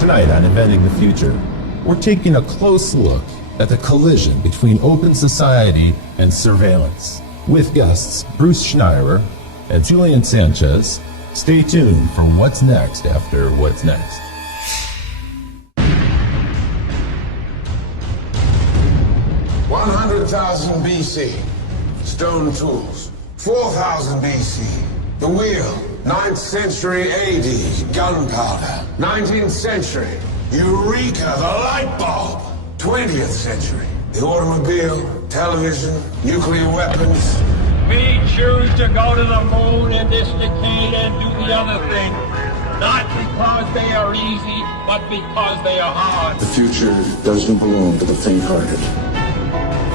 Tonight on Inventing the Future, we're taking a close look at the collision between open society and surveillance. With guests Bruce Schneier and Julian Sanchez. Stay tuned for what's next after what's next. 100,000 BC, stone tools. 4,000 BC, the wheel. 9th century AD, gunpowder. 19th century, Eureka, the light bulb. 20th century, the automobile, television, nuclear weapons. We choose to go to the moon in this decade and do the other thing. Not because they are easy, but because they are hard. The future doesn't belong to the faint-hearted.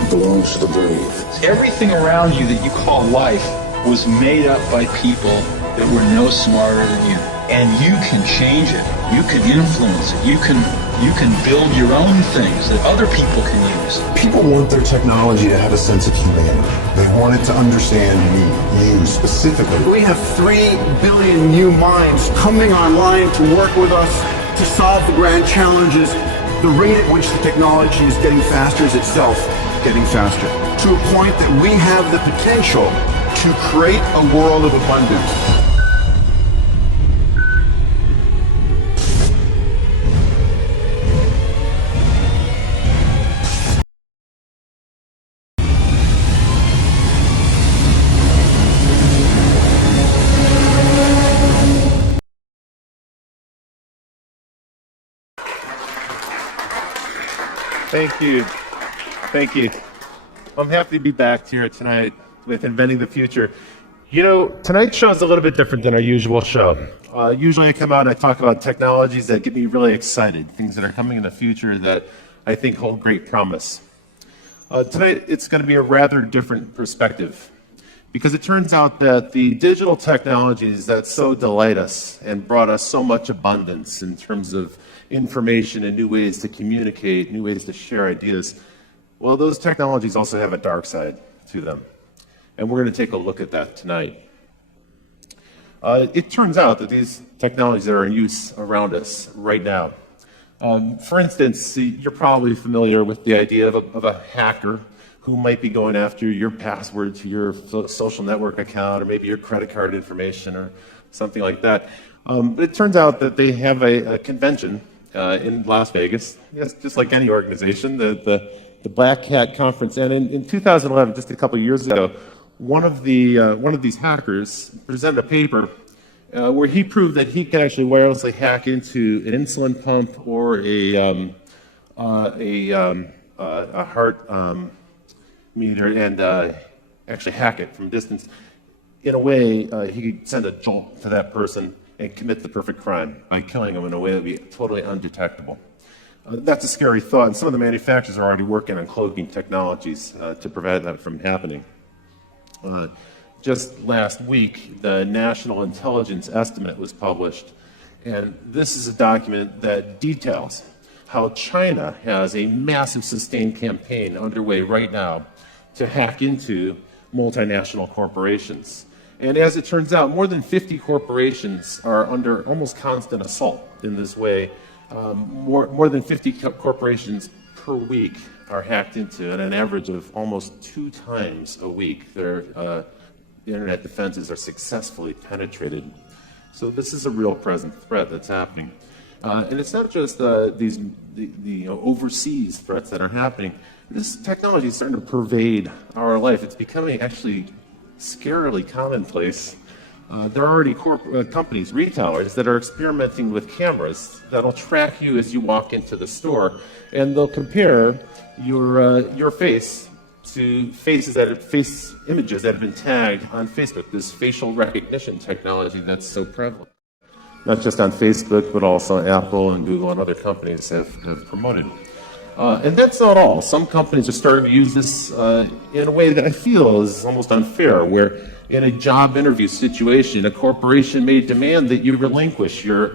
It belongs to the brave. Everything around you that you call life was made up by people that were no smarter than you. And you can change it. You can influence it. You can build your own things that other people can use. People want their technology to have a sense of humanity. They want it to understand me, you specifically. We have 3 billion new minds coming online to work with us to solve the grand challenges. The rate at which the technology is getting faster is itself getting faster, to a point that we have the potential to create a world of abundance. Thank you. Thank you. I'm happy to be back here tonight with Inventing the Future. You know, tonight's show is a little bit different than our usual show. Usually I come out and I talk about technologies that get me really excited, things that are coming in the future that I think hold great promise. Tonight it's going to be a rather different perspective because it turns out that the digital technologies that so delight us and brought us so much abundance in terms of information and new ways to communicate, new ways to share ideas, well, those technologies also have a dark side to them. And we're going to take a look at that tonight. It turns out that these technologies that are in use around us right now, for instance, you're probably familiar with the idea of a hacker who might be going after your password to your social network account or maybe your credit card information or something like that. But it turns out that they have a convention in Las Vegas, yes, just like any organization, the Black Hat Conference. And in 2011, just a couple of years ago, one of these hackers presented a paper where he proved that he could actually wirelessly hack into an insulin pump or a heart meter and actually hack it from a distance. In a way, he could send a jolt to that person and commit the perfect crime by killing them in a way that would be totally undetectable. That's a scary thought, and some of the manufacturers are already working on cloaking technologies to prevent that from happening. Just last week, the National Intelligence Estimate was published, and this is a document that details how China has a massive sustained campaign underway right now to hack into multinational corporations. And as it turns out, more than 50 corporations are under almost constant assault in this way. More than 50 corporations per week are hacked into at an average of almost 2 times a week. Their internet defenses are successfully penetrated. So this is a real present threat that's happening. And it's not just the overseas threats that are happening. This technology is starting to pervade our life. It's becoming actually scarily commonplace. There are already companies, retailers, that are experimenting with cameras that'll track you as you walk into the store, and they'll compare your face to face images that have been tagged on Facebook. This facial recognition technology that's so prevalent, not just on Facebook, but also Apple and Google and other companies have promoted. And that's not all. Some companies are starting to use this in a way that I feel is almost unfair, where in a job interview situation, a corporation may demand that you relinquish your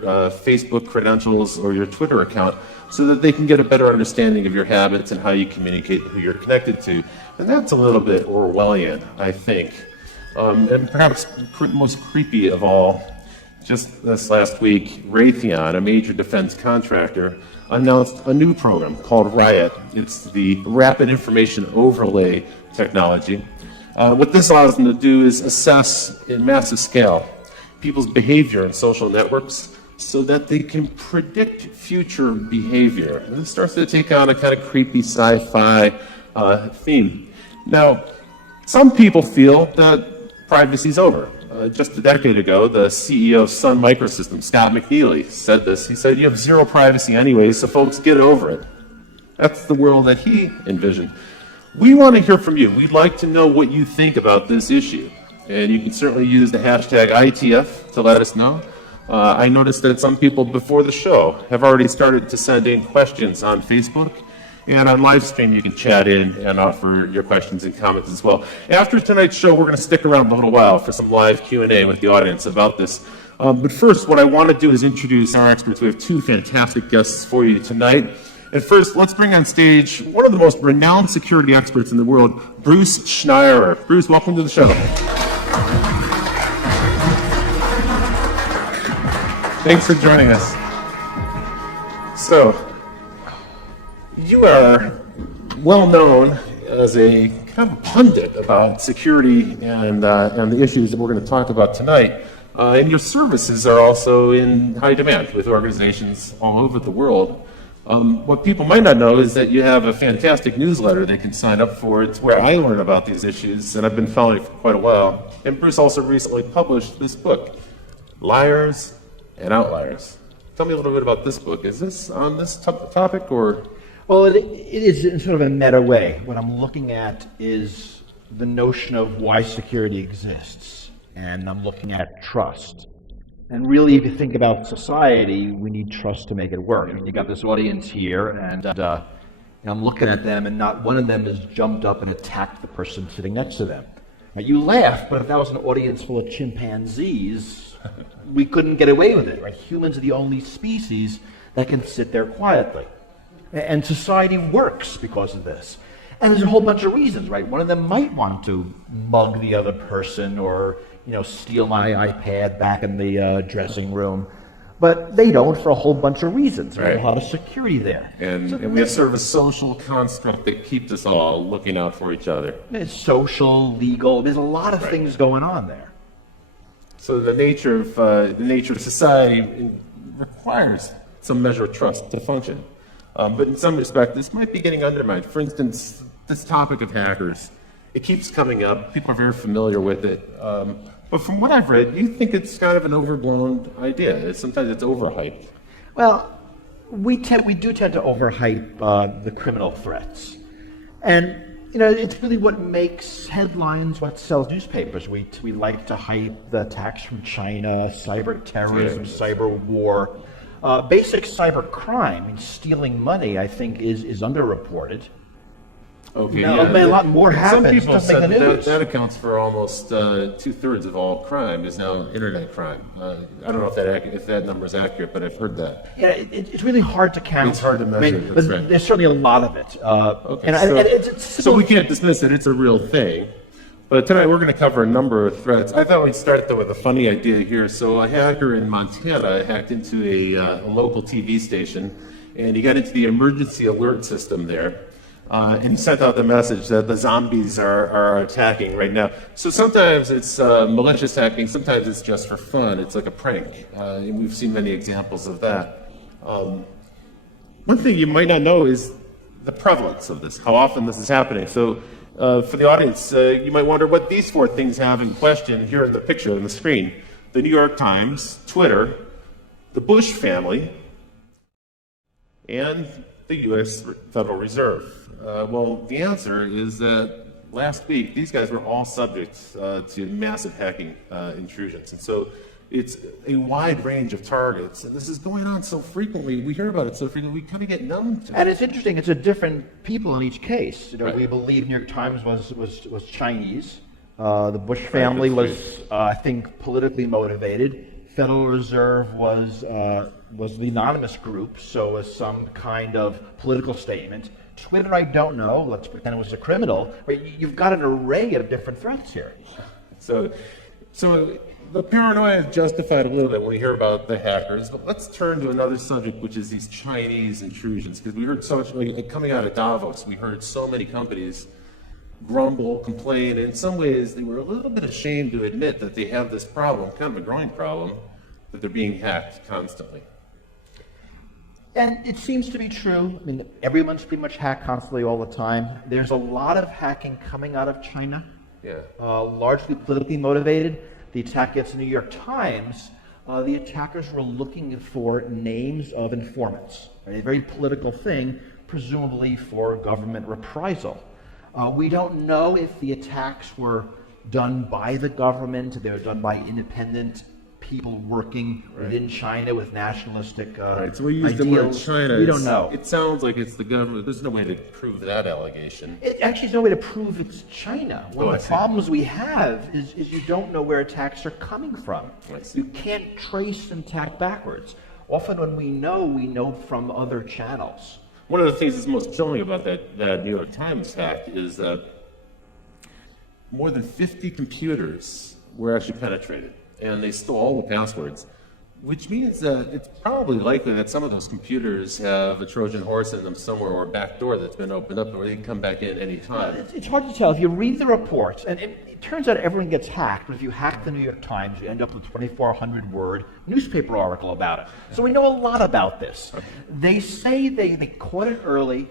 Facebook credentials or your Twitter account so that they can get a better understanding of your habits and how you communicate, who you're connected to. And that's a little bit Orwellian, I think. And perhaps most creepy of all Just this last week, Raytheon, a major defense contractor, announced a new program called RIOT. It's the Rapid Information Overlay technology. What this allows them to do is assess in massive scale people's behavior in social networks so that they can predict future behavior. And this starts to take on a kind of creepy sci-fi theme. Now, some people feel that privacy's over. Just a decade ago, the CEO of Sun Microsystems, Scott McNealy, said this. He said, "You have zero privacy anyway, so folks, get over it." That's the world that he envisioned. We want to hear from you. We'd like to know what you think about this issue. And you can certainly use the hashtag ITF to let us know. I noticed that some people before the show have already started to send in questions on Facebook. And on live stream, you can chat in and offer your questions and comments as well. After tonight's show, we're going to stick around a little while for some live Q&A with the audience about this. But first, what I want to do is introduce our experts. We have two fantastic guests for you tonight. And first, let's bring on stage one of the most renowned security experts in the world, Bruce Schneier. Bruce, welcome to the show. Thanks for joining us. So, you are well known as a kind of pundit about security and the issues that we're going to talk about tonight. And your services are also in high demand with organizations all over the world. What people might not know is that you have a fantastic newsletter they can sign up for. It's where I learn about these issues, and I've been following it for quite a while. And Bruce also recently published this book, Liars and Outliers. Tell me a little bit about this book. Is this on this topic, or? Well, it is in sort of a meta way. What I'm looking at is the notion of why security exists, and I'm looking at trust. And really, if you think about society, we need trust to make it work. I mean, you got this audience here, and I'm looking at them, and not one of them has jumped up and attacked the person sitting next to them. Now, you laugh, but if that was an audience full of chimpanzees, we couldn't get away with it, right? Humans are the only species that can sit there quietly. And society works because of this. And there's a whole bunch of reasons, right? One of them might want to mug the other person or, steal my iPad back in the dressing room. But they don't for a whole bunch of reasons. Right? There's a lot of security there. And we have sort of a social construct that keeps us all looking out for each other. It's social, legal. There's a lot of things going on there. So the nature of society requires some measure of trust to function. But in some respect, this might be getting undermined. For instance, this topic of hackers, it keeps coming up. People are very familiar with it. But from what I've read, you think it's kind of an overblown idea. Sometimes it's overhyped. Well, we do tend to overhype the criminal threats. And, it's really what makes headlines, what sells newspapers. We like to hype the attacks from China, cyber terrorism, cyber war. Basic cyber crime, stealing money, I think, is underreported. Okay, a lot more happens. Some people said that accounts for almost 2/3 of all crime is now internet crime. I don't know if that number is accurate, but I've heard that. Yeah, it's really hard to count. It's hard to measure. But right. There's certainly a lot of it. So we can't dismiss it. It's a real thing. But tonight we're going to cover a number of threats. I thought we'd start though with a funny idea here. So a hacker in Montana hacked into a local TV station, and he got into the emergency alert system there, and sent out the message that the zombies are attacking right now. So sometimes it's malicious hacking, sometimes it's just for fun. It's like a prank, and we've seen many examples of that. One thing you might not know is the prevalence of this, how often this is happening. So. For the audience, you might wonder what these four things have in question here in the picture on the screen. The New York Times, Twitter, the Bush family, and the U.S. Federal Reserve. Well, the answer is that last week, these guys were all subject to massive hacking intrusions. And so it's a wide range of targets. And this is going on so frequently, we hear about it so frequently, we kind of get numb to it. And it's interesting, it's a different people in each case. Right. We believe New York Times was Chinese. The Bush family was, I think, politically motivated. Federal Reserve was the anonymous group, so was some kind of political statement. Twitter, I don't know. Let's pretend it was a criminal. But you've got an array of different threats here. So So the paranoia is justified a little bit when we hear about the hackers, but let's turn to another subject, which is these Chinese intrusions, because we heard so much, like, coming out of Davos, we heard so many companies grumble, complain, and in some ways they were a little bit ashamed to admit that they have this problem, kind of a growing problem, that they're being hacked constantly. And it seems to be true. I mean, everyone's pretty much hacked constantly all the time. There's a lot of hacking coming out of China, largely politically motivated. The attack against the New York Times, the attackers were looking for names of informants, right? A very political thing, presumably for government reprisal. We don't know if the attacks were done by the government, they were done by independent people working within China with nationalistic Right, so we use ideals. the word China. We don't know. It sounds like it's the government. There's no way to prove that allegation. It actually is no way to prove it's China. One I of the see. problems we have is you don't know where attacks are coming from. I see. You can't trace an attack backwards. Often when we know from other channels. One of the things that's most chilling about that New York Times fact is that more than 50 computers were actually penetrated, and they stole all the passwords, which means that it's probably likely that some of those computers have a Trojan horse in them somewhere, or a back door that's been opened up where they can come back in any time. It's hard to tell. If you read the reports, and it turns out everyone gets hacked, but if you hack the New York Times, you end up with a 2,400-word newspaper article about it. So we know a lot about this. They say they caught it early.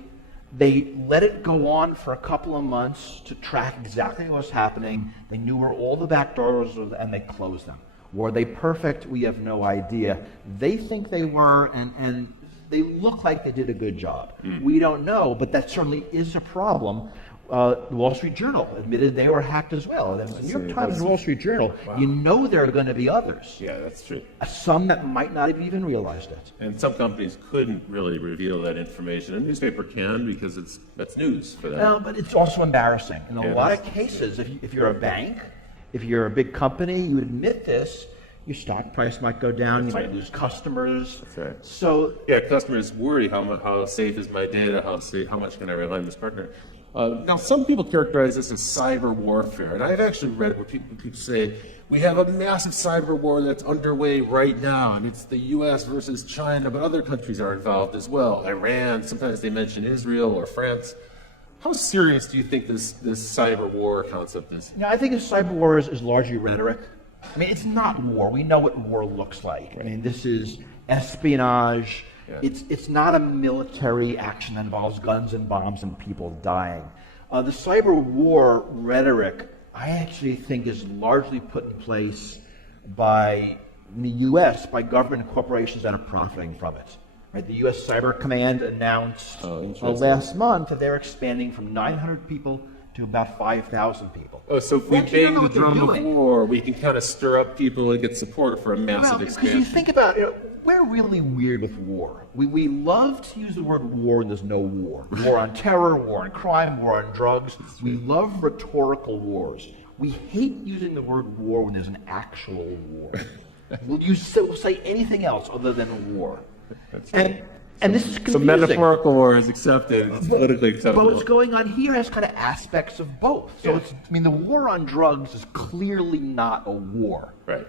They let it go on for a couple of months to track exactly what was happening. They knew where all the back doors were, and they closed them. Were they perfect? We have no idea. They think they were, and they look like they did a good job. We don't know, but that certainly is a problem. The Wall Street Journal admitted they were hacked as well. The New York Times and the Wall Street Journal, you know there are going to be others. Yeah, that's true. Some that might not have even realized it. And some companies couldn't really reveal that information. A newspaper can because that's news for them. No, but it's also embarrassing. In a Yeah, lot of cases, if you're a bank, if you're a big company, you admit this, your stock price might go down, you might lose customers. That's right. So Yeah, customers worry how safe is my data, how much can I rely on this partner. Now, some people characterize this as cyber warfare, and I've actually read where people say, we have a massive cyber war that's underway right now, and it's the U.S. versus China, but other countries are involved as well. Iran, sometimes they mention Israel or France. How serious do you think this cyber war concept is? I think a cyber war is largely rhetoric. I mean, it's not war. We know what war looks like. I mean, this is espionage. Yeah. It's not a military action that involves guns and bombs and people dying. The cyber war rhetoric, I actually think, is largely put in place by in the U.S. by government and corporations that are profiting from it. Right? The U.S. Cyber Command announced last month that they're expanding from 900 people to about 5,000 people. Oh, so if we actually don't bang know the what they're drum of doing. war, we can kind of stir up people and get support for a massive Well, because you expansion. think about it, we're really weird with war. We love to use the word war when there's no war. War on terror, war on crime, war on drugs. We love rhetorical wars. We hate using the word war when there's an actual war. We'll say anything else other than war. And this is confusing. So metaphorical war is accepted, it's politically acceptable. But what's going on here has kind of aspects of both. So the war on drugs is clearly not a war. Right.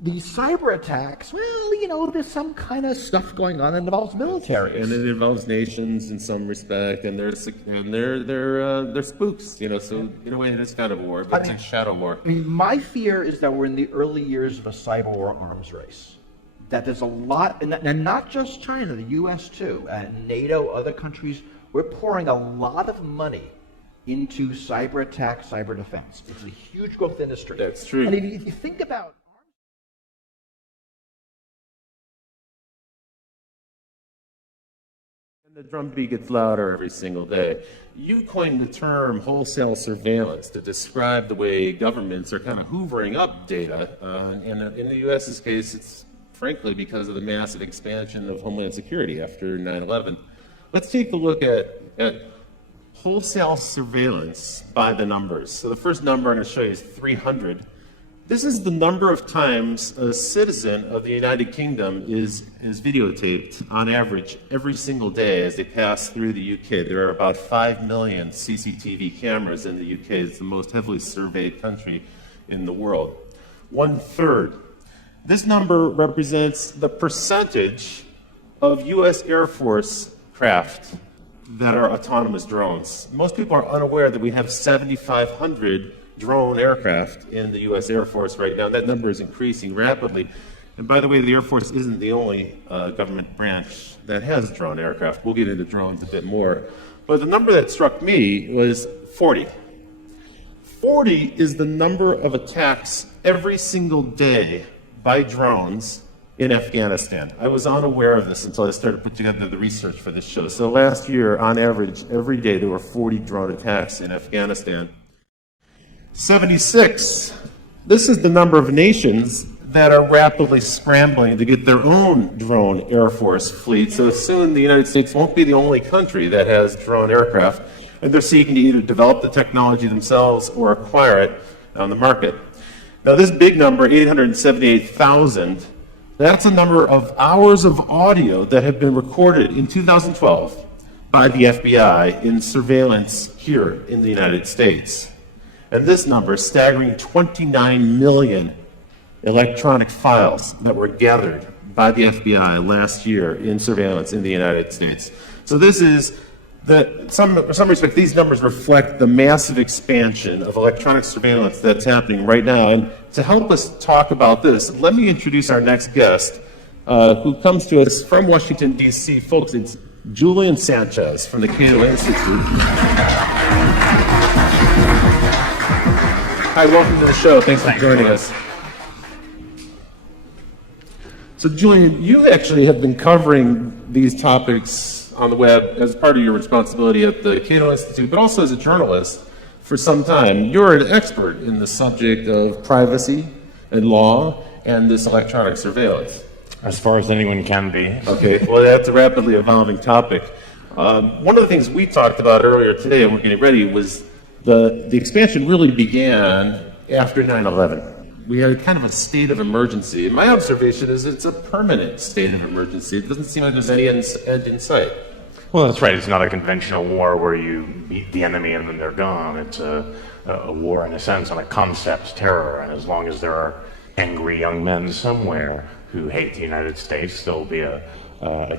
These cyber attacks, well, there's some kind of stuff going on that involves militaries. And it involves nations in some respect, and they're spooks, so in a way it is kind of a war, but it's a shadow war. I mean, my fear is that we're in the early years of a cyber war arms race. That there's a lot, and not just China, the U.S. too, NATO, other countries, we're pouring a lot of money into cyber attack, cyber defense. It's a huge growth industry. That's true. And if you think about The drumbeat gets louder every single day. You coined the term wholesale surveillance to describe the way governments are kind of hoovering up data. In the U.S.'s case, it's frankly because of the massive expansion of Homeland Security after 9/11. Let's take a look at wholesale surveillance by the numbers. So the first number I'm going to show you is 300. This is the number of times a citizen of the United Kingdom is videotaped on average every single day as they pass through the UK. There are about 5 million CCTV cameras in the UK. It's the most heavily surveyed country in the world. 1/3. This number represents the percentage of U.S. Air Force craft that are autonomous drones. Most people are unaware that we have 7,500 drone aircraft in the U.S. Air Force right now. That number is increasing rapidly. And by the way, the Air Force isn't the only government branch that has drone aircraft. We'll get into drones a bit more. But the number that struck me was 40. 40 is the number of attacks every single day by drones in Afghanistan. I was unaware of this until I started putting together the research for this show. So last year, on average, every day there were 40 drone attacks in Afghanistan. 76. This is the number of nations that are rapidly scrambling to get their own drone Air Force fleet. So soon the United States won't be the only country that has drone aircraft, and they're seeking to either develop the technology themselves or acquire it on the market. Now this big number, 878,000, that's a number of hours of audio that have been recorded in 2012 by the FBI in surveillance here in the United States. And this number, staggering 29 million electronic files that were gathered by the FBI last year in surveillance in the United States. So this is in some respect, these numbers reflect the massive expansion of electronic surveillance that's happening right now. And to help us talk about this, let me introduce our next guest, who comes to us from Washington, D.C. Folks, it's Julian Sanchez from the Cato Institute. Hi, welcome to the show. Thanks for joining us. So, Julian, you actually have been covering these topics on the web as part of your responsibility at the Cato Institute, but also as a journalist for some time. You're an expert in the subject of privacy and law and this electronic surveillance. As far as anyone can be. Okay, well, that's a rapidly evolving topic. One of the things we talked about earlier today, and we're getting ready, was the expansion really began after 9/11. We had kind of a state of emergency. My observation is it's a permanent state of emergency. It doesn't seem like there's any end in sight. Well, that's right. It's not a conventional war where you meet the enemy and then they're gone. It's a war, in a sense, on a concept, terror. And as long as there are angry young men somewhere who hate the United States, there'll be a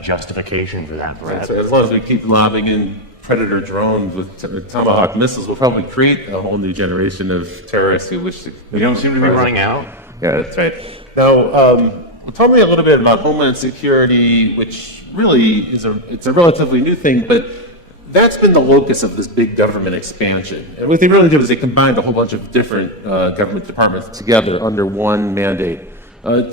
justification for that threat. So as long as we keep lobbing in Predator drones with Tomahawk missiles, we'll probably create a whole new generation of terrorists who wish to... We don't seem to be running out. Yeah, that's right. Now, tell me a little bit about Homeland Security, which really it's a relatively new thing, but that's been the locus of this big government expansion. And what they really did was they combined a whole bunch of different government departments together under one mandate.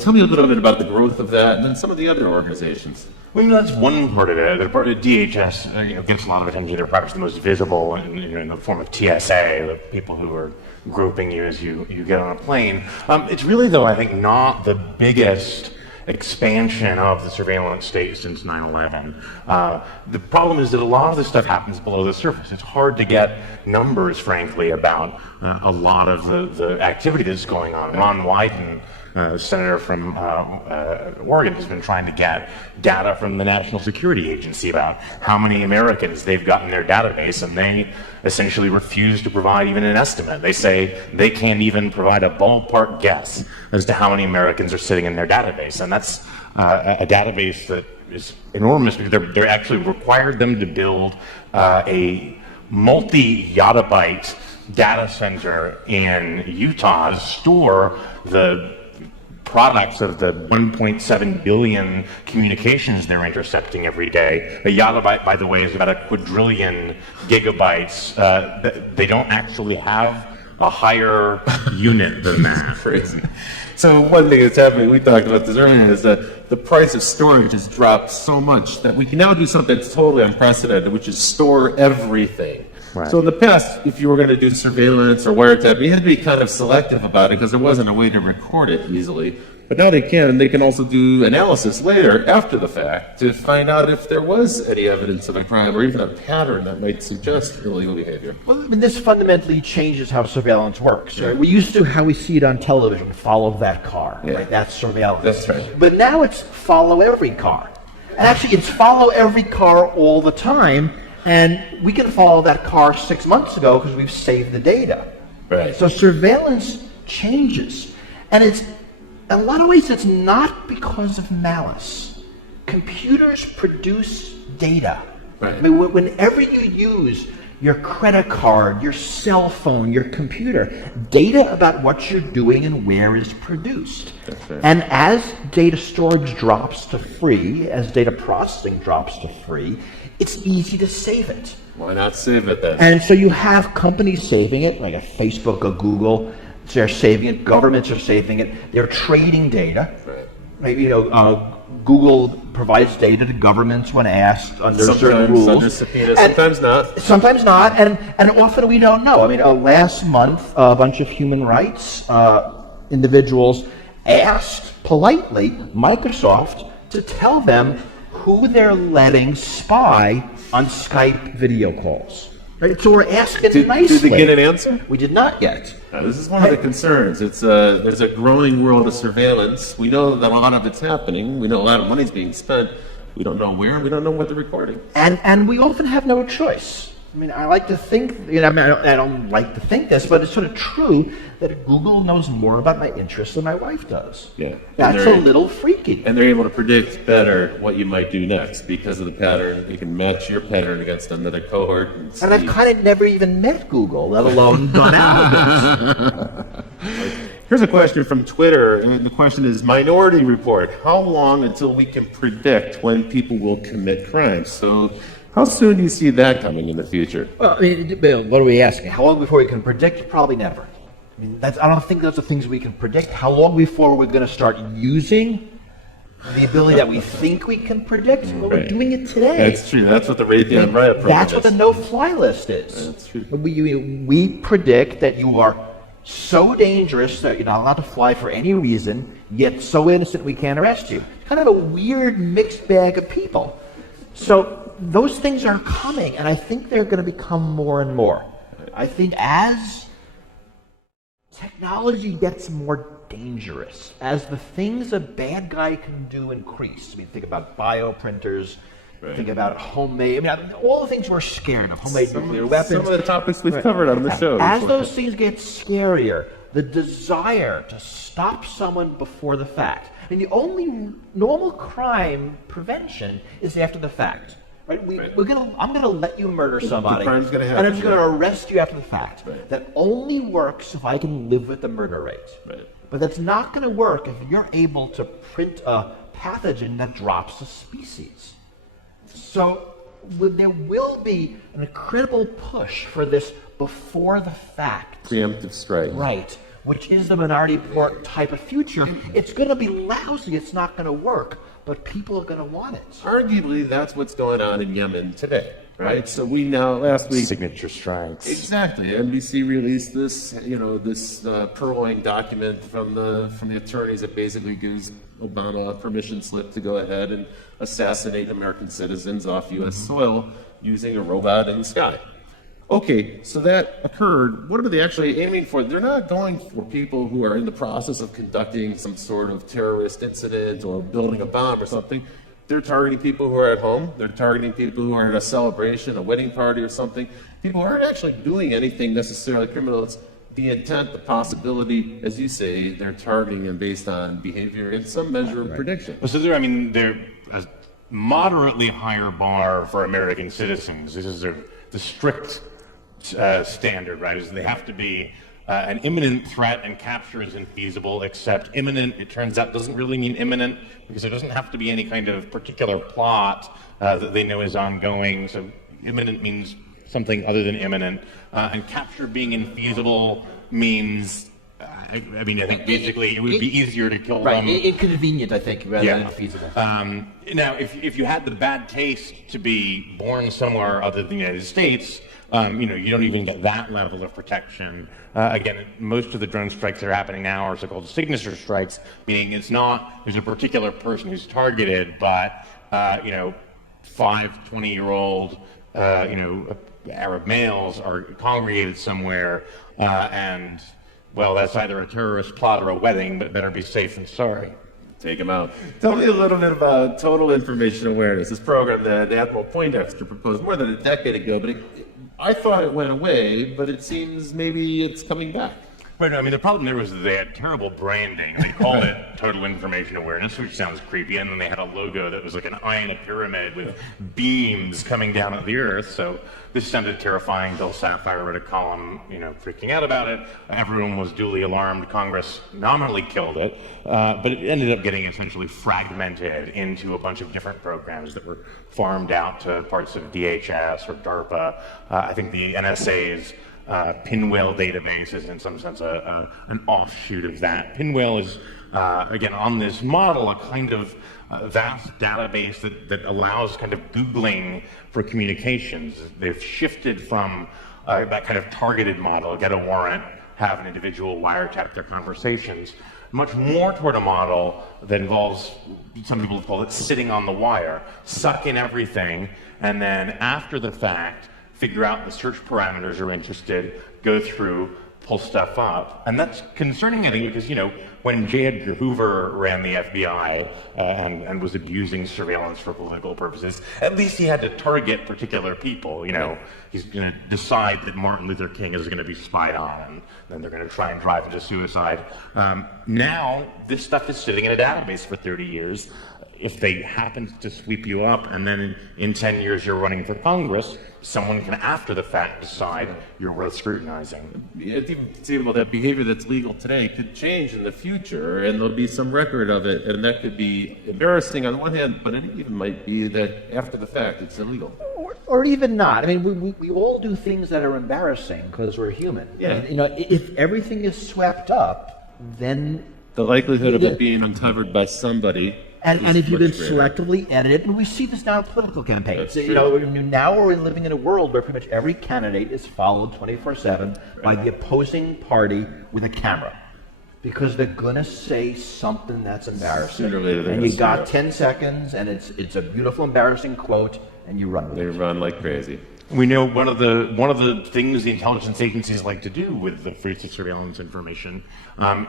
Tell me a little bit about the growth of that and then some of the other organizations. Well, that's one part of it. The part of DHS gets a lot of attention. They're perhaps the most visible in the form of TSA, the people who are grouping you as you get on a plane. It's really, though, I think, not the biggest expansion of the surveillance state since 9/11. The problem is that a lot of this stuff happens below the surface. It's hard to get numbers, frankly, about a lot of the activity that's going on. Ron Wyden, senator from Oregon, has been trying to get data from the National Security Agency about how many Americans they've got in their database, and they essentially refuse to provide even an estimate. They say they can't even provide a ballpark guess as to how many Americans are sitting in their database, and that's a database that is enormous because they're actually required them to build a multi-yottabyte data center in Utah to store the products of the 1.7 billion communications they're intercepting every day. A yottabyte, by the way, is about a quadrillion gigabytes. They don't actually have a higher unit than that. Crazy. So one thing that's happening, we talked about this earlier, is that the price of storage has dropped so much that we can now do something that's totally unprecedented, which is store everything. Right. So in the past, if you were going to do surveillance or wiretap, you had to be kind of selective about it because there wasn't a way to record it easily. But now they can, and they can also do analysis later, after the fact, to find out if there was any evidence of a crime or even a pattern that might suggest illegal behavior. Well, I mean, this fundamentally changes how surveillance works. Right? We used to, how we see it on television, follow that car. Yeah. Right? That's surveillance. That's right. But now it's follow every car. And actually, it's follow every car all the time. And we can follow that car 6 months ago because we've saved the data. Right. So surveillance changes. And it's, in a lot of ways, it's not because of malice. Computers produce data. Right. I mean, whenever you use your credit card, your cell phone, your computer, data about what you're doing and where is produced. That's right. And as data storage drops to free, as data processing drops to free, it's easy to save it. Why not save it then? And so you have companies saving it, like a Facebook, a Google, they're saving it, governments are saving it, they're trading data. Right. Maybe, Google provides data to governments when asked under certain Sometimes rules. under subpoena, And sometimes not. Sometimes not, and often we don't know. I mean, last month, a bunch of human rights individuals asked politely Microsoft to tell them who they're letting spy on Skype video calls. Right? So we're asking nicely. Did they get an answer? We did not yet. This is one of the concerns. There's a growing world of surveillance. We know that a lot of it's happening. We know a lot of money's being spent. We don't know where. We don't know what they're recording. And we often have no choice. I mean, I like to think, I don't like to think this, but it's sort of true that Google knows more about my interests than my wife does. Yeah. That's a little freaky. And they're able to predict better what you might do next because of the pattern. You can match your pattern against another cohort. And I've kind of never even met Google, let alone gone out of this. Here's a question from Twitter, and the question is, Minority Report, how long until we can predict when people will commit crimes? So how soon do you see that coming in the future? Well, I mean, what are we asking? How long before we can predict? Probably never. I mean, I don't think those are things we can predict. How long before we're going to start using the ability that we think we can predict? Well, we're doing it today. That's true. That's what the Raytheon Riot program That's what the no-fly list is. That's true. We predict that you are so dangerous that you're not allowed to fly for any reason, yet so innocent we can't arrest you. Kind of a weird mixed bag of people. So those things are coming, and I think they're going to become more and more. I think as technology gets more dangerous, as the things a bad guy can do increase, I mean, think about bioprinters, think about homemade, I mean, all the things we're scared of, homemade nuclear weapons. Some of the topics we've covered on the show. As those things get scarier, the desire to stop someone before the fact, and the only normal crime prevention is after the fact. Right? I'm gonna let you murder somebody, crime's gonna happen, and I'm just gonna arrest you after the fact. That only works if I can live with the murder rate. But that's not gonna work if you're able to print a pathogen that drops a species. So there will be an incredible push for this before the fact. Preemptive strike. Right. Which is the Minority Report type of future. It's going to be lousy. It's not going to work. But people are going to want it. Arguably, that's what's going on in Yemen today, right? So we now, last week... Signature strikes. Exactly. NBC released this, purloined document from the attorneys that basically gives Obama a permission slip to go ahead and assassinate American citizens off U.S. soil using a robot in the sky. Okay, so that occurred. What are they actually aiming for? They're not going for people who are in the process of conducting some sort of terrorist incident or building a bomb or something. They're targeting people who are at home. They're targeting people who are at a celebration, a wedding party or something. People who aren't actually doing anything necessarily criminal. It's the intent, the possibility, as you say, they're targeting them based on behavior and some measure of prediction. So they're a moderately higher bar for American citizens. This is the strict standard, right? Is they have to be an imminent threat, and capture is infeasible, except imminent, it turns out, doesn't really mean imminent, because there doesn't have to be any kind of particular plot that they know is ongoing. So imminent means something other than imminent, and capture being infeasible means I think basically it would be easier to kill them. Inconvenient, I think, rather than feasible. Now, if you had the bad taste to be born somewhere other than the United States, you don't even get that level of protection. Again, most of the drone strikes that are happening now are so-called signature strikes, meaning it's not there's a particular person who's targeted, but 5 20-year-old Arab males are congregated somewhere, and well, that's either a terrorist plot or a wedding, but better be safe than sorry. Take them out. Tell me a little bit about total information awareness. This program that Admiral Poindexter proposed more than a decade ago, but I thought it went away, but it seems maybe it's coming back. Right, no, I mean, the problem there was that they had terrible branding. They called it Total Information Awareness, which sounds creepy, and then they had a logo that was like an eye in a pyramid with beams coming down at the earth, so this sounded terrifying. Bill Sapphire read a column, freaking out about it. Everyone was duly alarmed. Congress nominally killed it, but it ended up getting essentially fragmented into a bunch of different programs that were farmed out to parts of DHS or DARPA. I think the NSA's Pinwheel database is in some sense an offshoot of that. Pinwheel is, again, on this model, a kind of vast database that allows kind of Googling for communications. They've shifted from that kind of targeted model, get a warrant, have an individual wiretap their conversations, much more toward a model that involves, some people call it sitting on the wire, suck in everything, and then after the fact, figure out the search parameters you're interested, go through, pull stuff up. And that's concerning, I think, because, when J. Edgar Hoover ran the FBI and was abusing surveillance for political purposes, at least he had to target particular people. He's going to decide that Martin Luther King is going to be spied on, and then they're going to try and drive him to suicide. Now, this stuff is sitting in a database for 30 years. If they happen to sweep you up and then in 10 years you're running for Congress, someone can after the fact decide you're worth scrutinizing. It's even conceivable that behavior that's legal today could change in the future, and there'll be some record of it, and that could be embarrassing on one hand, but it even might be that after the fact it's illegal. Or even not. I mean, we all do things that are embarrassing because we're human. Yeah. And, if everything is swept up, then The likelihood of it being uncovered by somebody. And if you can selectively edit it, and we see this now in political campaigns. Now we're living in a world where pretty much every candidate is followed 24/7 by the opposing party with a camera, because they're gonna say something that's embarrassing. Sooner or later, and you got 10 seconds, and it's a beautiful, embarrassing quote, and you run with it. They run like crazy. We know one of the things the intelligence agencies like to do with the fruits of surveillance information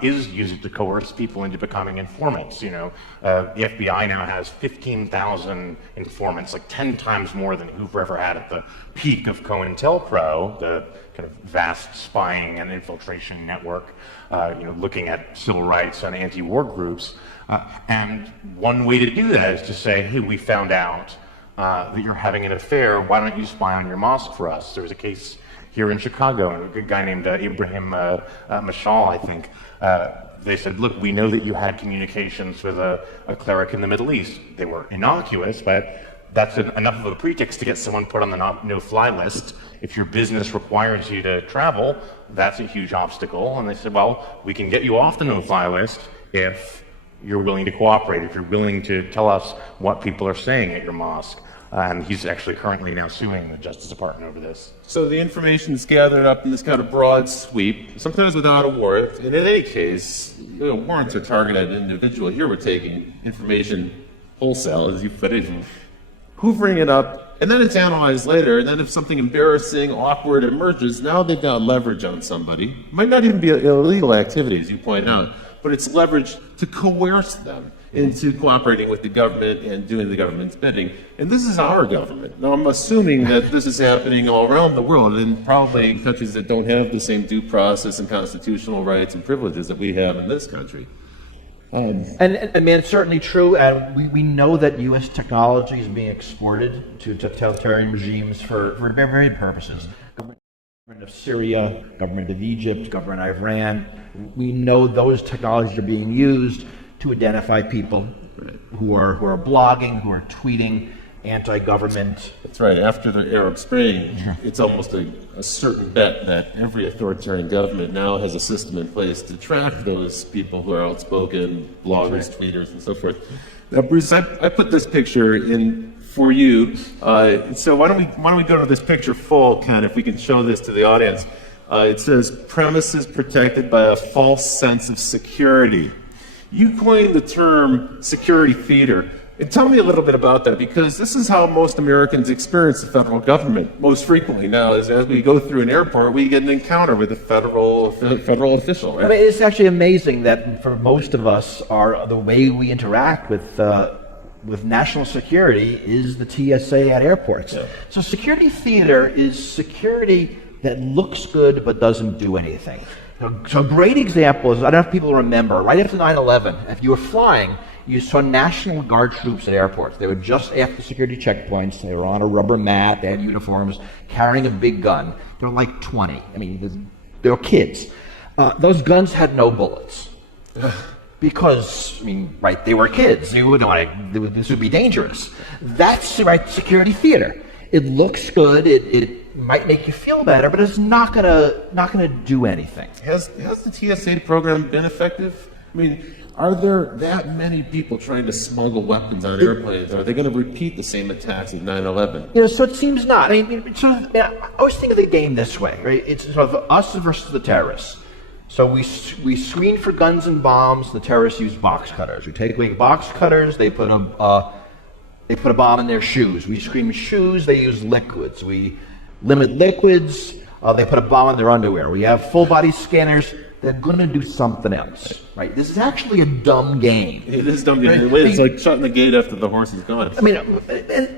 is use it to coerce people into becoming informants. The FBI now has 15,000 informants, like 10 times more than Hoover ever had at the peak of COINTELPRO, the kind of vast spying and infiltration network, looking at civil rights and anti-war groups. And one way to do that is to say, hey, we found out that you're having an affair, why don't you spy on your mosque for us? There was a case here in Chicago, a guy named Ibrahim Mashal, I think. They said, look, we know that you had communications with a cleric in the Middle East. They were innocuous, but that's enough of a pretext to get someone put on the no-fly list. If your business requires you to travel, that's a huge obstacle. And they said, well, we can get you off the no-fly list if you're willing to cooperate, if you're willing to tell us what people are saying at your mosque. And he's actually currently now suing the Justice Department over this. So the information is gathered up in this kind of broad sweep, sometimes without a warrant. And in any case, warrants are targeted at an individual. Here we're taking information wholesale, as you put it, hoovering it up, and then it's analyzed later. And then if something embarrassing, awkward emerges, now they've got leverage on somebody. It might not even be illegal activity, as you point out, but it's leverage to coerce them into cooperating with the government and doing the government's bidding. And this is our government. Now, I'm assuming that this is happening all around the world, and probably in countries that don't have the same due process and constitutional rights and privileges that we have in this country. And I mean, it's certainly true, and we know that U.S. technology is being exported to totalitarian regimes for very purposes. Government of Syria, government of Egypt, government of Iran. We know those technologies are being used to identify people who are blogging, who are tweeting anti-government. That's right. After the Arab Spring, it's almost a certain bet that every authoritarian government now has a system in place to track those people who are outspoken, bloggers, tweeters, and so forth. Now, Bruce, I put this picture in for you. So why don't we go to this picture full, Ken, if we can show this to the audience. It says, premises protected by a false sense of security. You coined the term security theater. And tell me a little bit about that, because this is how most Americans experience the federal government most frequently now. As we go through an airport, we get an encounter with a federal official. Right? I mean, it's actually amazing that for most of us, the way we interact with national security is the TSA at airports. Yeah. So security theater is security that looks good but doesn't do anything. So a great example is, I don't know if people remember, right after 9/11, if you were flying, you saw National Guard troops at airports. They were just after security checkpoints. They were on a rubber mat. They had uniforms, carrying a big gun. They were like 20. I mean, they were kids. Those guns had no bullets. Because, I mean, right, they were kids. They would like, this would be dangerous. That's right, security theater. It looks good. It might make you feel better, but it's not gonna do anything. Has the TSA program been effective? I mean, are there that many people trying to smuggle weapons on airplanes? Are they going to repeat the same attacks of 9/11? So it seems not. I mean, I always think of the game this way, right? It's sort of us versus the terrorists. So we screen for guns and bombs. The terrorists use box cutters. We take away box cutters. They put a bomb in their shoes. We screen shoes. They use liquids. We limit liquids. They put a bomb in their underwear. We have full body scanners. They're going to do something else, right? This is actually a dumb game. It is dumb game. It's like shutting the gate after the horse is gone. I mean,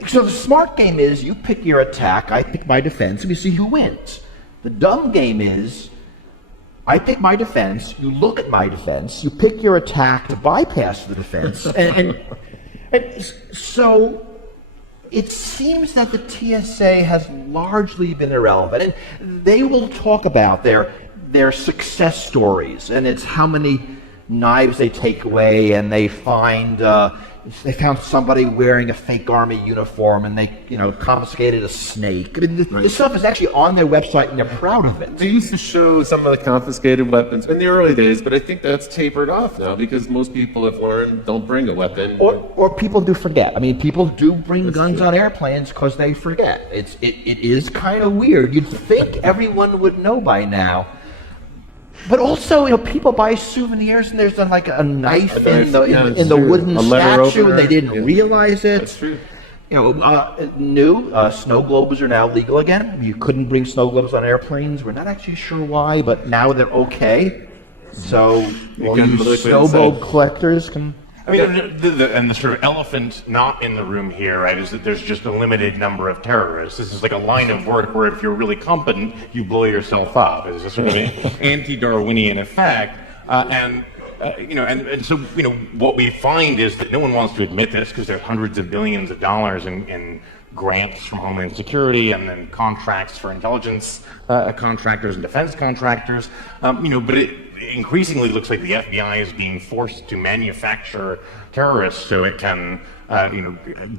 so the smart game is you pick your attack, I pick my defense, and we see who wins. The dumb game is I pick my defense, you look at my defense, you pick your attack to bypass the defense, and so it seems that the TSA has largely been irrelevant, and they will talk about their success stories, and it's how many knives they take away, and they found somebody wearing a fake army uniform, and they confiscated a snake. I mean, this stuff is actually on their website, and they're proud of it. They used to show some of the confiscated weapons in the early days, but I think that's tapered off now because most people have learned don't bring a weapon. Or people do forget. I mean, people do bring guns on airplanes because they forget. It is kind of weird. You'd think everyone would know by now. But also, people buy souvenirs, and there's like a knife in the wooden statue, and they didn't realize it. That's true. Snow globes are now legal again. You couldn't bring snow globes on airplanes. We're not actually sure why, but now they're okay. So all you snow globe collectors can. I mean, and the sort of elephant not in the room here, right, is that there's just a limited number of terrorists. This is like a line of work where if you're really competent, you blow yourself up. It's a sort of an anti-Darwinian effect. And so, what we find is that no one wants to admit this because there's hundreds of billions of dollars in grants from Homeland Security and then contracts for intelligence contractors and defense contractors. But it increasingly looks like the FBI is being forced to manufacture terrorists so it can,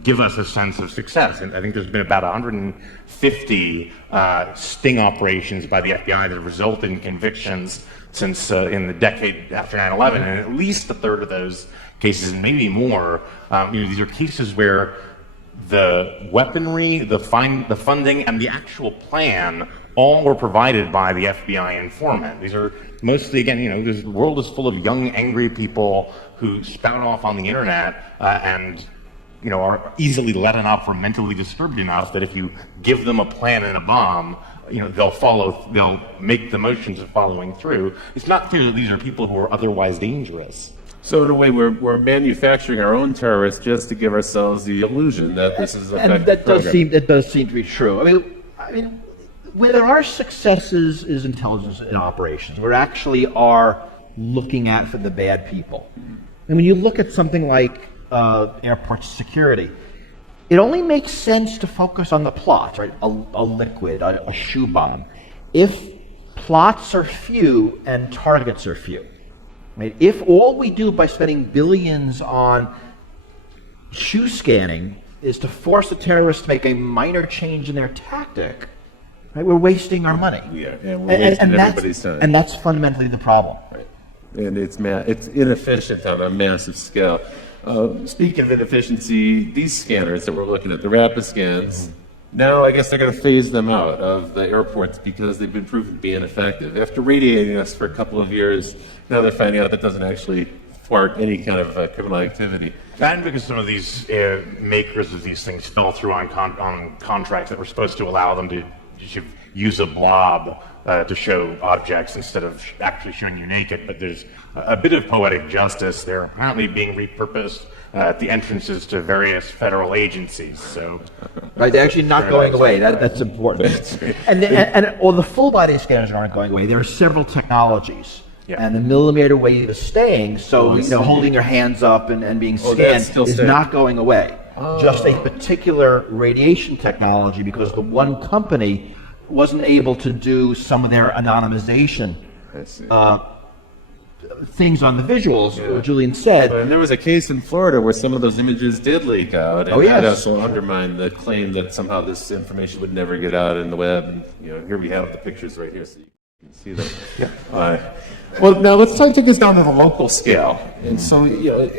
give us a sense of success. And I think there's been about 150 sting operations by the FBI that have resulted in convictions since in the decade after 9/11, and at least a third of those cases, and maybe more, these are cases where the weaponry, the funding, and the actual plan all were provided by the FBI informant. These are mostly, again, this world is full of young, angry people who spout off on the internet and are easily led enough or mentally disturbed enough that if you give them a plan and a bomb, they'll make the motions of following through. It's not clear that these are people who are otherwise dangerous. So in a way, we're manufacturing our own terrorists just to give ourselves the illusion that this is effective. And that does seem to be true. I mean, where there are successes is intelligence in operations. We actually are looking at for the bad people. And when you look at something like airport security, it only makes sense to focus on the plots, right? A liquid, a shoe bomb. If plots are few and targets are few, right? If all we do by spending billions on shoe scanning is to force the terrorists to make a minor change in their tactic, right? We're wasting our money. Yeah, and we're wasting everybody's time. And that's fundamentally the problem. Right. And it's inefficient on a massive scale. Speaking of inefficiency, these scanners that we're looking at, the rapid scans, now I guess they're going to phase them out of the airports because they've been proven to be ineffective. After radiating us for a couple of years, now they're finding out that doesn't actually thwart any kind of criminal activity. And because some of these makers of these things fell through on contracts that were supposed to allow them to use a blob to show objects instead of actually showing you naked, but there's a bit of poetic justice. They're apparently being repurposed at the entrances to various federal agencies. So Right, they're actually not going away. That's important. Or the full body scanners aren't going away. There are several technologies. Yeah. And the millimeter wave is staying, so holding your hands up and being scanned is not going away. Just a particular radiation technology, because the one company wasn't able to do some of their anonymization things on the visuals, Julian said. And there was a case in Florida where some of those images did leak out, and that also undermined the claim that somehow this information would never get out in the web. And, here we have the pictures right here, so you can see them. Well, now let's take this down to the local scale. And so,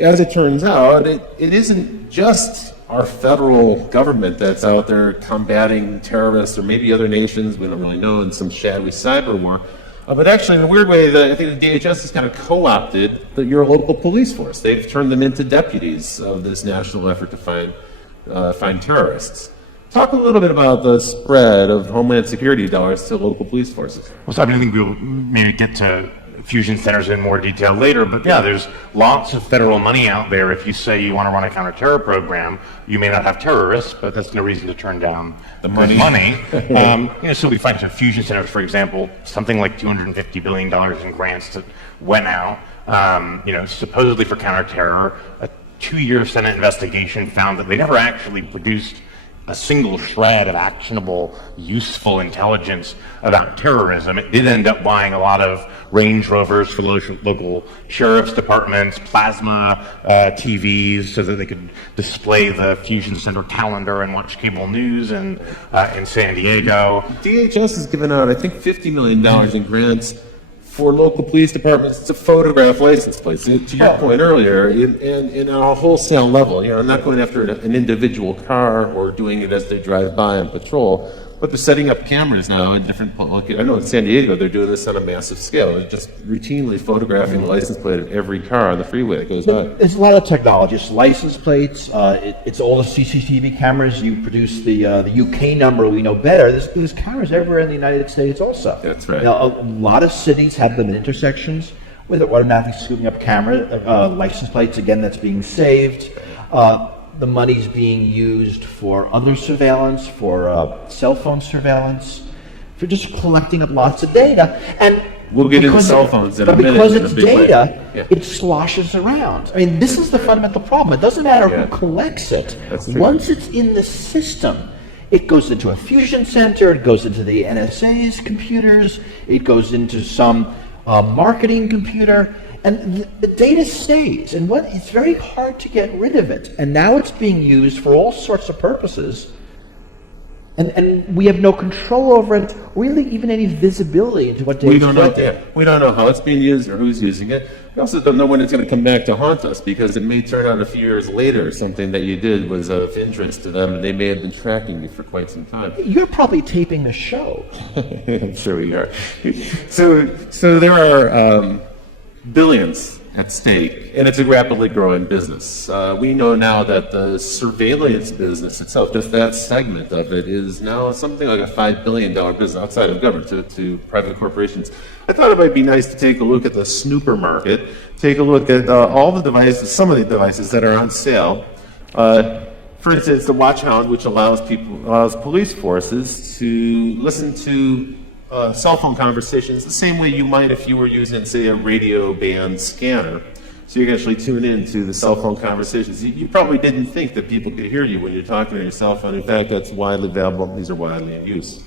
as it turns out, it isn't just our federal government that's out there combating terrorists or maybe other nations, we don't really know, in some shadowy cyber war. But actually, in a weird way, I think the DHS has kind of co-opted your local police force. They've turned them into deputies of this national effort to find terrorists. Talk a little bit about the spread of Homeland Security dollars to local police forces. Well, so I think we'll maybe get to fusion centers in more detail later, but there's lots of federal money out there. If you say you want to run a counterterror program, you may not have terrorists, but that's no reason to turn down the money. So we find some fusion centers, for example, something like $250 billion in grants that went out, supposedly for counterterror. A 2-year Senate investigation found that they never actually produced a single shred of actionable, useful intelligence about terrorism. It did end up buying a lot of Range Rovers for local sheriff's departments, plasma TVs, so that they could display the Fusion Center calendar and watch cable news in San Diego. DHS has given out, I think, $50 million in grants for local police departments to photograph license plates. To your point earlier, in a wholesale level, not going after an individual car or doing it as they drive by on patrol, but they're setting up cameras now in different, I know in San Diego they're doing this on a massive scale. They're just routinely photographing the license plate of every car on the freeway that goes by. There's a lot of technology. It's license plates. It's all the CCTV cameras. You produce the UK number. We know better. There's cameras everywhere in the United States also. That's right. A lot of cities have them in intersections with automatically scooping up camera license plates. Again, that's being saved. The money's being used for other surveillance, for cell phone surveillance, for just collecting up lots of data. And we'll get into cell phones in a minute. Because it's data, it sloshes around. I mean, this is the fundamental problem. It doesn't matter who collects it. Once it's in the system, it goes into a fusion center, it goes into the NSA's computers, it goes into some marketing computer, and the data stays. And it's very hard to get rid of it. And now it's being used for all sorts of purposes. And we have no control over it, really even any visibility into what data is collected. We don't know how it's being used or who's using it. We also don't know when it's going to come back to haunt us, because it may turn out a few years later something that you did was of interest to them, and they may have been tracking you for quite some time. You're probably taping the show. I'm sure we are. So there are billions at stake, and it's a rapidly growing business. We know now that the surveillance business itself, just that segment of it, is now something like a $5 billion business outside of government to private corporations. I thought it might be nice to take a look at the snooper market, take a look at all the devices, some of the devices that are on sale. For instance, the Watchhound, which allows police forces to listen to cell phone conversations the same way you might if you were using, say, a radio band scanner. So you can actually tune in to the cell phone conversations. You probably didn't think that people could hear you when you're talking on your cell phone. In fact, that's widely available. These are widely in use.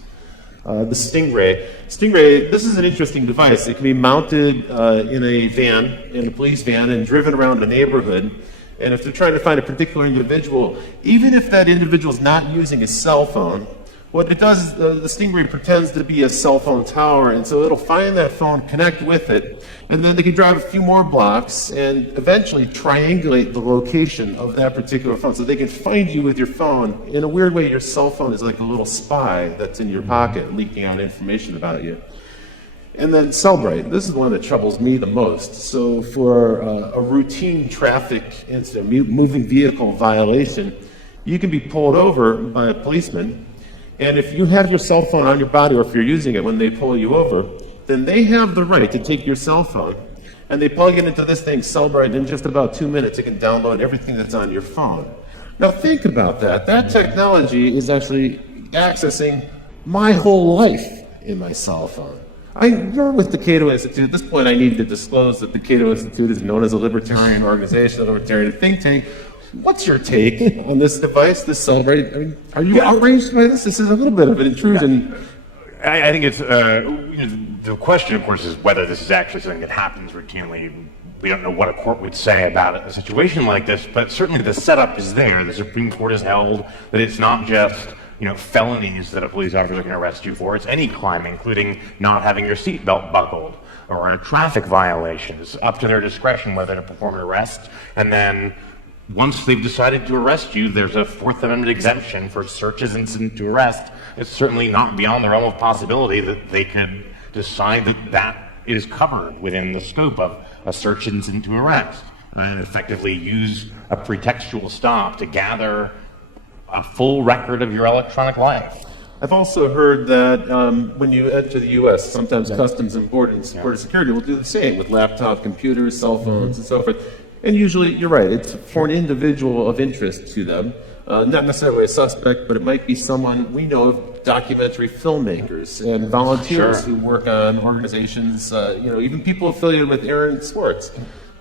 The Stingray. This is an interesting device. It can be mounted in a police van, and driven around a neighborhood. And if they're trying to find a particular individual, even if that individual is not using a cell phone, what it does is the Stingray pretends to be a cell phone tower, and so it'll find that phone, connect with it, and then they can drive a few more blocks and eventually triangulate the location of that particular phone. So they can find you with your phone. In a weird way, your cell phone is like a little spy that's in your pocket, leaking out information about you. And then Cellbrite. This is the one that troubles me the most. So for a routine traffic incident, moving vehicle violation, you can be pulled over by a policeman. And if you have your cell phone on your body, or if you're using it when they pull you over, then they have the right to take your cell phone, and they plug it into this thing, Cellbrite, in just about 2 minutes. It can download everything that's on your phone. Now think about that. That technology is actually accessing my whole life in my cell phone. You're with the Cato Institute. At this point, I need to disclose that the Cato Institute is known as a libertarian organization, a libertarian think tank. What's your take on this device, this Celebrate? I mean, are you outraged by this? This is a little bit of an intrusion. I think it's the question, of course, is whether this is actually something that happens routinely. We don't know what a court would say about a situation like this, but certainly the setup is there. The Supreme Court has held that it's not just felonies that a police officer can arrest you for. It's any crime, including not having your seatbelt buckled or a traffic violation. It's up to their discretion whether to perform an arrest. And then once they've decided to arrest you, there's a Fourth Amendment exemption for searches incident to arrest. It's certainly not beyond the realm of possibility that they could decide that that is covered within the scope of a search incident to arrest and effectively use a pretextual stop to gather a full record of your electronic life. I've also heard that when you enter the U.S., sometimes Customs and Border Security will do the same with laptop computers, cell phones, and so forth. And usually, you're right, it's for an individual of interest to them. Not necessarily a suspect, but it might be someone we know of, documentary filmmakers and volunteers who work on organizations, even people affiliated with Aaron Sports.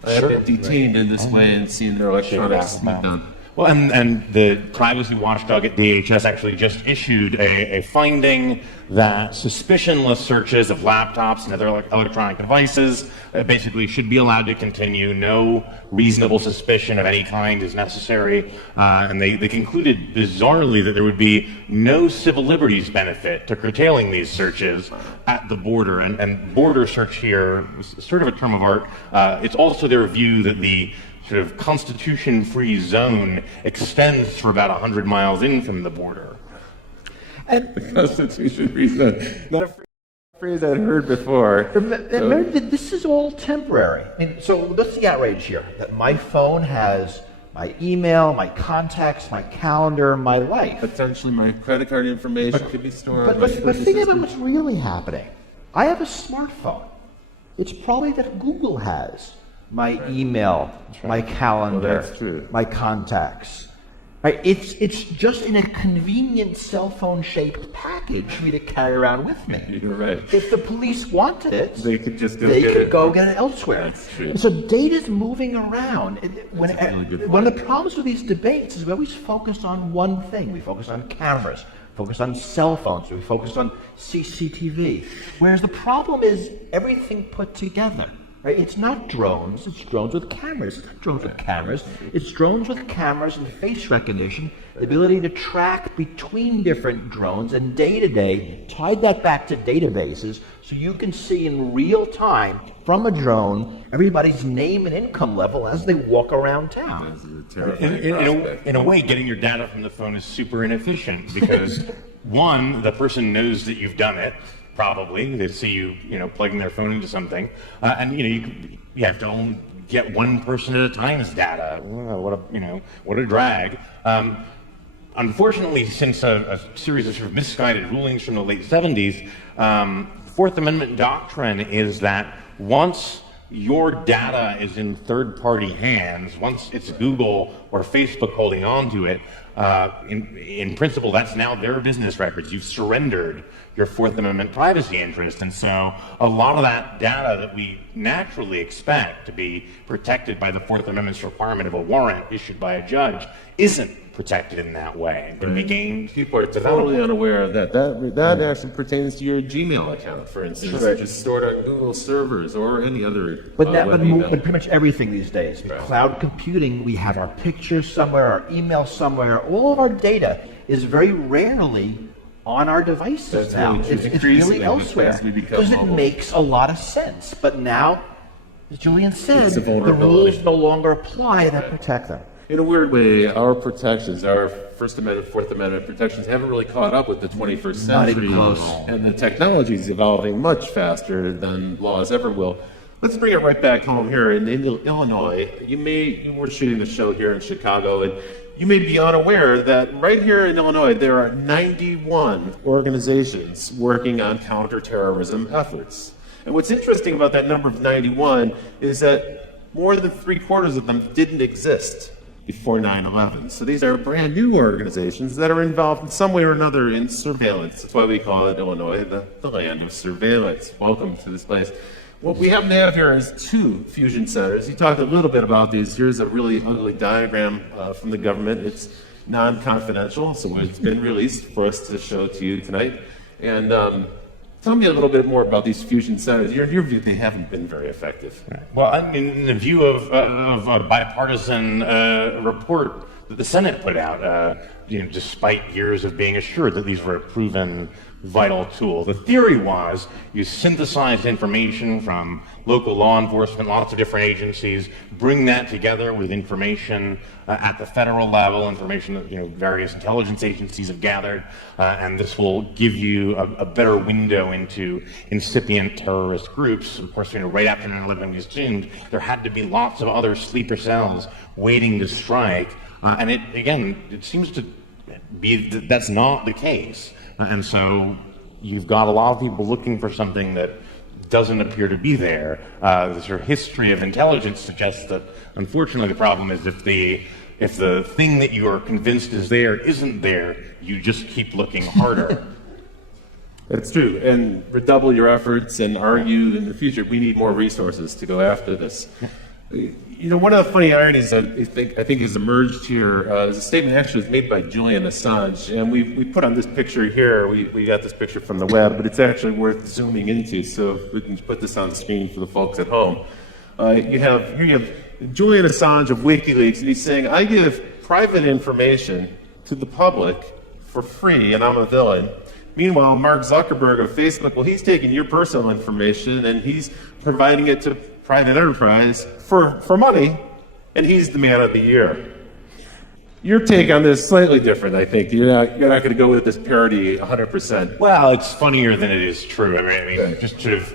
Have been detained in this way and seen their electronics done. Well, and the privacy watchdog at DHS actually just issued a finding that suspicionless searches of laptops and other electronic devices basically should be allowed to continue. No reasonable suspicion of any kind is necessary. And they concluded bizarrely that there would be no civil liberties benefit to curtailing these searches at the border. And border search here is sort of a term of art. It's also their view that the sort of constitution-free zone extends for about 100 miles in from the border. And the constitution-free zone, not a phrase I'd heard before. This is all temporary. I mean, so what's the outrage here? That my phone has my email, my contacts, my calendar, my life. Potentially my credit card information could be stored. But think about what's really happening. I have a smartphone. It's probably that Google has my email, my calendar, my contacts. Right? It's just in a convenient cell phone shaped package for me to carry around with me. You're right. If the police wanted it, they could just go get it elsewhere. That's true. So data's moving around. One of the problems with these debates is we always focus on one thing. We focus on cameras, focus on cell phones, we focus on CCTV. Whereas the problem is everything put together. Right? It's not drones, it's drones with cameras. It's not drones with cameras. It's drones with cameras and face recognition, the ability to track between different drones and day-to-day, tied that back to databases so you can see in real time from a drone everybody's name and income level as they walk around town. In a way, getting your data from the phone is super inefficient because, one, the person knows that you've done it. Probably they see you, plugging their phone into something, and you have to only get one person at a time's data. What a drag. Unfortunately, since a series of sort of misguided rulings from the late 70s, Fourth Amendment doctrine is that once your data is in third-party hands, once it's Google or Facebook holding on to it, in principle, that's now their business records. You've surrendered your Fourth Amendment privacy interest. And so a lot of that data that we naturally expect to be protected by the Fourth Amendment's requirement of a warrant issued by a judge isn't protected in that way. People are totally unaware of that. That actually pertains to your Gmail account, for instance, which is stored on Google servers or any other. But pretty much everything these days. With cloud computing, we have our pictures somewhere, our email somewhere. All of our data is very rarely on our devices now. It's really elsewhere because it makes a lot of sense. But now, as Julian said, the rules no longer apply that protect them. In a weird way, our protections, our First Amendment, Fourth Amendment protections haven't really caught up with the 21st century. Not even close. And the technology is evolving much faster than laws ever will. Let's bring it right back home here in Illinois. You were shooting the show here in Chicago, and you may be unaware that right here in Illinois there are 91 organizations working on counterterrorism efforts. And what's interesting about that number of 91 is that more than 3/4 of them didn't exist before 9/11. So these are brand new organizations that are involved in some way or another in surveillance. That's why we call it Illinois, the land of surveillance. Welcome to this place. What we happen to have here is 2 fusion centers. You talked a little bit about these. Here's a really ugly diagram from the government. It's non-confidential, so it's been released for us to show to you tonight. And tell me a little bit more about these fusion centers. In your view, they haven't been very effective. Well, I mean, in the view of a bipartisan report that the Senate put out, despite years of being assured that these were a proven vital tool. The theory was you synthesize information from local law enforcement, lots of different agencies, bring that together with information at the federal level, information that various intelligence agencies have gathered, and this will give you a better window into incipient terrorist groups. Of course, right after 9/11, we assumed there had to be lots of other sleeper cells waiting to strike, and it seems to be that's not the case. And so you've got a lot of people looking for something that doesn't appear to be there. The sort of history of intelligence suggests that, unfortunately, the problem is if the thing that you are convinced is there isn't there, you just keep looking harder. That's true, and redouble your efforts and argue in the future. We need more resources to go after this. One of the funny ironies that I think has emerged here is a statement actually was made by Julian Assange, and we put on this picture here. We got this picture from the web, but it's actually worth zooming into. So if we can put this on the screen for the folks at home. You have Julian Assange of WikiLeaks, and he's saying, "I give private information to the public for free, and I'm a villain." Meanwhile, Mark Zuckerberg of Facebook, well, he's taking your personal information and he's providing it to private enterprise for money, and he's the man of the year. Your take on this is slightly different, I think. You're not going to go with this parody 100%. Well, it's funnier than it is true. I mean, just sort of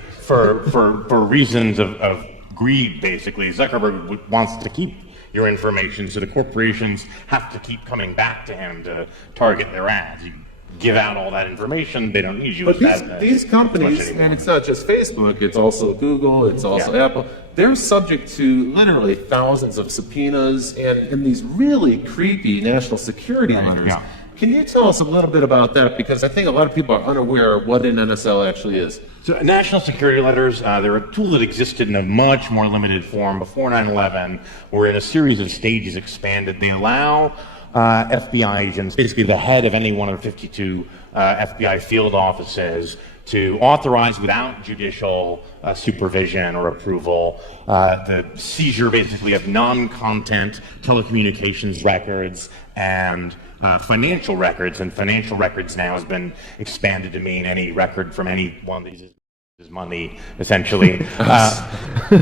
for reasons of greed, basically, Zuckerberg wants to keep your information, so the corporations have to keep coming back to him to target their ads. You give out all that information, they don't need you. But these companies, and it's not just Facebook, it's also Google, it's also Apple, they're subject to literally thousands of subpoenas and these really creepy national security letters. Yeah. Can you tell us a little bit about that? Because I think a lot of people are unaware of what an NSL actually is. So national security letters, they're a tool that existed in a much more limited form before 9/11, where in a series of stages expanded. They allow FBI agents, basically the head of any one of 52 FBI field offices, to authorize without judicial supervision or approval the seizure basically of non-content telecommunications records and financial records. And financial records now has been expanded to mean any record from anyone that uses his money, essentially.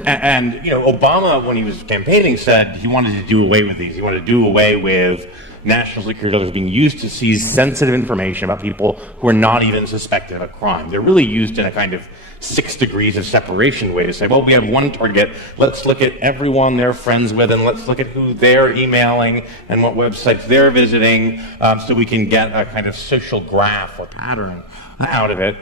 And Obama, when he was campaigning, said he wanted to do away with these. He wanted to do away with national security letters being used to seize sensitive information about people who are not even suspected of a crime. They're really used in a kind of 6 degrees of separation way to say, well, we have one target, let's look at everyone they're friends with, and let's look at who they're emailing and what websites they're visiting, so we can get a kind of social graph or pattern out of it.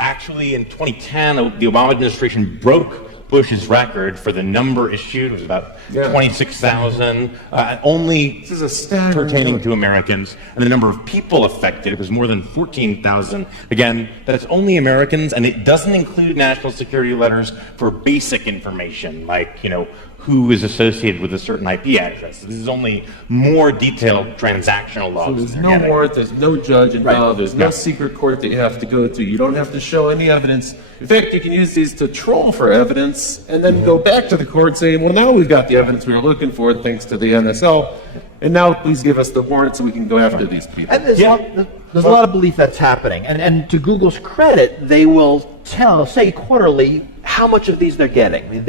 Actually, in 2010, the Obama administration broke Bush's record for the number issued. It was about 26,000, only pertaining to Americans, and the number of people affected, it was more than 14,000. Again, that's only Americans, and it doesn't include national security letters for basic information, like, who is associated with a certain IP address. This is only more detailed transactional logs. So there's no warrant, there's no judge involved, there's no secret court that you have to go to. You don't have to show any evidence. In fact, you can use these to troll for evidence and then go back to the court saying, well, now we've got the evidence we were looking for thanks to the NSL, and now please give us the warrant so we can go after these people. And there's a lot of belief that's happening. And to Google's credit, they will say quarterly how much of these they're getting. I mean,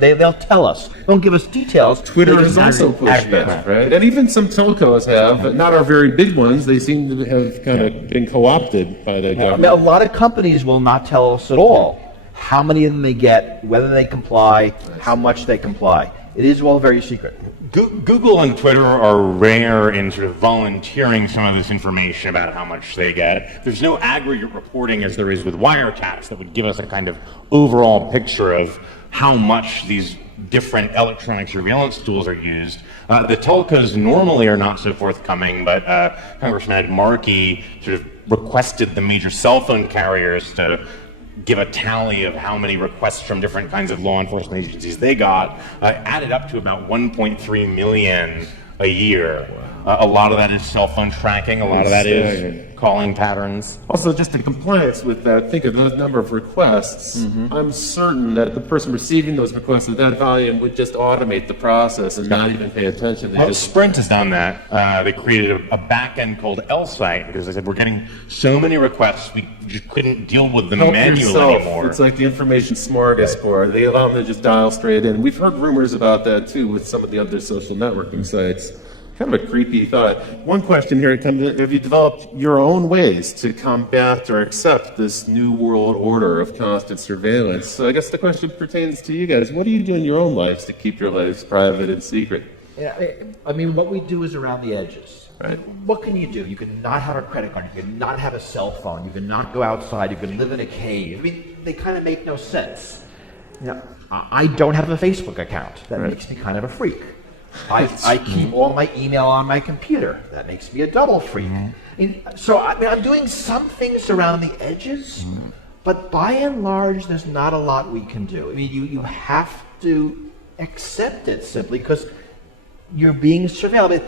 they'll tell us. Don't give us details. Twitter has also pushed that, right? And even some telcos have, but not our very big ones. They seem to have kind of been co-opted by the government. I mean, a lot of companies will not tell us at all how many of them they get, whether they comply, how much they comply. It is all very secret. Google and Twitter are rare in sort of volunteering some of this information about how much they get. There's no aggregate reporting as there is with wiretaps that would give us a kind of overall picture of how much these different electronic surveillance tools are used. The telcos normally are not so forthcoming, but Congressman Ed Markey sort of requested the major cell phone carriers to give a tally of how many requests from different kinds of law enforcement agencies they got, added up to about 1.3 million a year. A lot of that is cell phone tracking, a lot of that is calling patterns. Also, just in compliance with that, think of the number of requests. I'm certain that the person receiving those requests at that volume would just automate the process and not even pay attention. They Well, just Sprint has done that. They created a back end called L-Site because they said we're getting so many requests we just couldn't deal with them help manually yourself. anymore. It's like the information smorgasbord. They allow them to just dial straight in. We've heard rumors about that too with some of the other social networking sites. Kind of a creepy thought. One question here comes in, have you developed your own ways to combat or accept this new world order of constant surveillance? So I guess the question pertains to you guys. What do you do in your own lives to keep your lives private and secret? Yeah, I mean, what we do is around the edges. Right. What can you do? You can not have a credit card. You can not have a cell phone. You can not go outside. You can live in a cave. I mean, they kind of make no sense. You know, I don't have a Facebook account. That makes me kind of a freak. I keep all my email on my computer. That makes me a double freak. So I mean, I'm doing some things around the edges, but by and large, there's not a lot we can do. I mean, you have to accept it simply because you're being surveilled. I mean,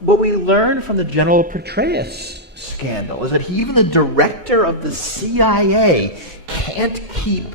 what we learned from the General Petraeus scandal is that even the director of the CIA can't keep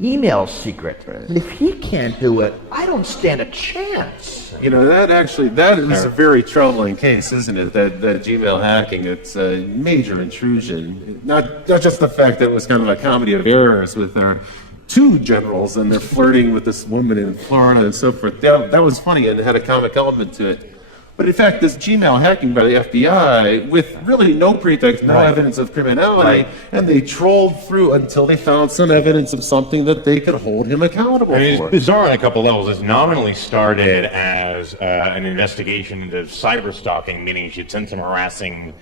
email secret. And if he can't do it, I don't stand a chance. You know, that is a very troubling case, isn't it? That Gmail hacking, it's a major intrusion. Not just the fact that it was kind of a comedy of errors with their two generals and they're flirting with this woman in Florida and so forth. That was funny and had a comic element to it. But in fact, this Gmail hacking by the FBI, with really no pretext, no evidence of criminality, and they trolled through until they found some evidence of something that they could hold him accountable I mean, for. it's bizarre on a couple levels. It's nominally started as an investigation into cyber stalking, meaning she'd sent some harassing,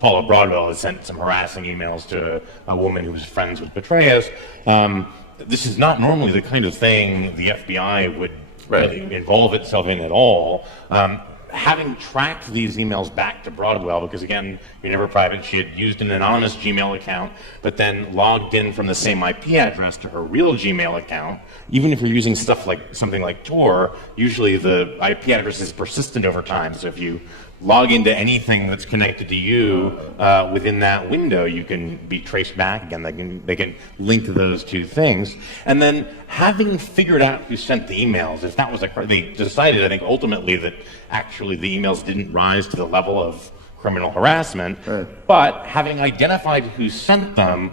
Paula Broadwell had sent some harassing emails to a woman who was friends with Petraeus. This is not normally the kind of thing the FBI would really involve itself in at all. Having tracked these emails back to Broadwell, because again, you're never private, she had used an anonymous Gmail account, but then logged in from the same IP address to her real Gmail account. Even if you're using stuff like something like Tor, usually the IP address is persistent over time. So if you log into anything that's connected to you within that window, you can be traced back again. They can link those two things. And then having figured out who sent the emails, if that was they decided, I think, ultimately that actually the emails didn't rise to the level of criminal harassment. But having identified who sent them,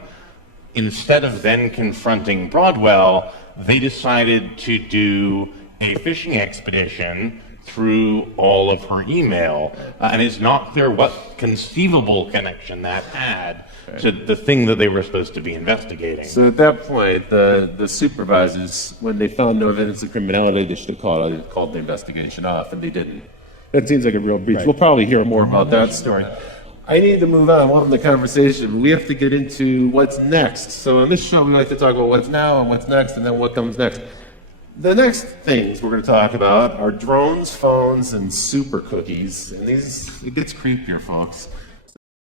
instead of then confronting Broadwell, they decided to do a phishing expedition through all of her email, and it's not clear what conceivable connection that had to the thing that they were supposed to be investigating. So at that point, the supervisors, when they found no evidence of criminality, they should have called the investigation off, and they didn't. That seems like a real breach. We'll probably hear more about that story. I need to move on. Welcome to the conversation. We have to get into what's next. So on this show, we like to talk about what's now and what's next, and then what comes next. The next things we're going to talk about are drones, phones, and super cookies. And it gets creepier, folks.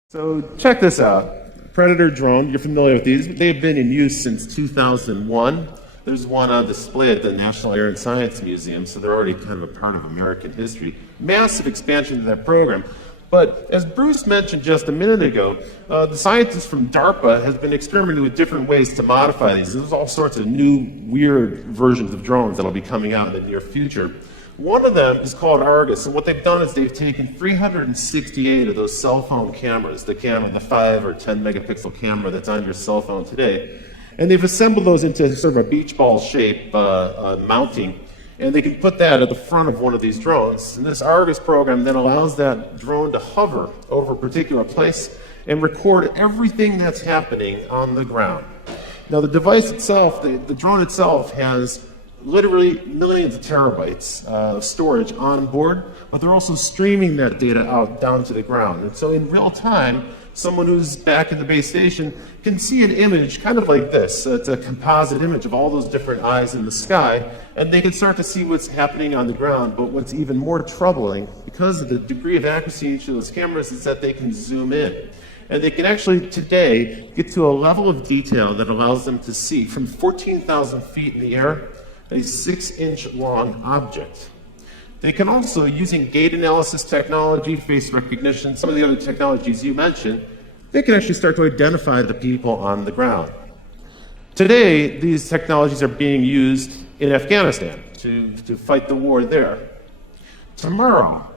So check this out. Predator drone, you're familiar with these. They've been in use since 2001. There's one on display at the National Air and Science Museum, so they're already kind of a part of American history. Massive expansion of that program. But as Bruce mentioned just a minute ago, the scientists from DARPA have been experimenting with different ways to modify these. There's all sorts of new, weird versions of drones that'll be coming out in the near future. One of them is called Argus, and what they've done is they've taken 368 of those cell phone cameras, the 5 or 10 megapixel camera that's on your cell phone today, and they've assembled those into sort of a beach ball shape mounting. And they can put that at the front of one of these drones. And this Argus program then allows that drone to hover over a particular place and record everything that's happening on the ground. Now the device itself, the drone itself, has literally millions of terabytes of storage on board, but they're also streaming that data out down to the ground. And so in real time, someone who's back at the base station can see an image kind of like this. It's a composite image of all those different eyes in the sky, and they can start to see what's happening on the ground. But what's even more troubling, because of the degree of accuracy in each of those cameras, is that they can zoom in. And they can actually today get to a level of detail that allows them to see from 14,000 feet in the air a 6-inch long object. They can also, using gait analysis technology, face recognition, some of the other technologies you mentioned, they can actually start to identify the people on the ground. Today, these technologies are being used in Afghanistan to fight the war there. Tomorrow,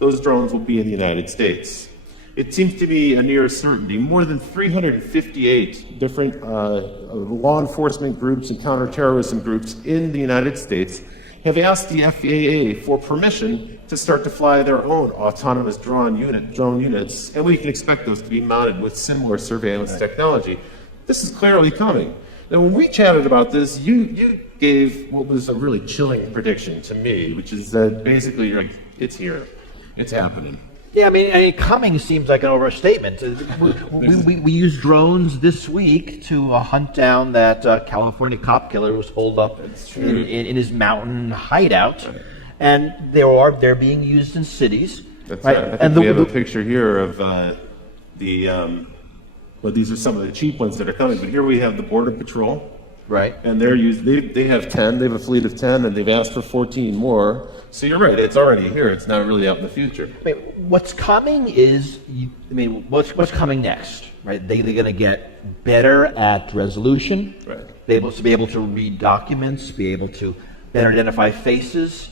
those drones will be in the United States. It seems to be a near certainty. More than 358 different law enforcement groups and counterterrorism groups in the United States have asked the FAA for permission to start to fly their own autonomous drone units, and we can expect those to be mounted with similar surveillance technology. This is clearly coming. Now, when we chatted about this, you gave what was a really chilling prediction to me, which is that basically you're like, it's here, it's happening. Yeah, I mean, coming seems like an overstatement. We used drones this week to hunt down that California cop killer who was holed up in his mountain hideout, and they're being used in cities. That's right. I think we have a picture here of well, these are some of the cheap ones that are coming, but here we have the Border Patrol. Right. And they have 10, they have a fleet of 10, and they've asked for 14 more. So you're right, it's already here, it's not really out in the future. What's coming is, what's coming next, right? They're going to get better at resolution. Right. They're able to be able to read documents, be able to better identify faces.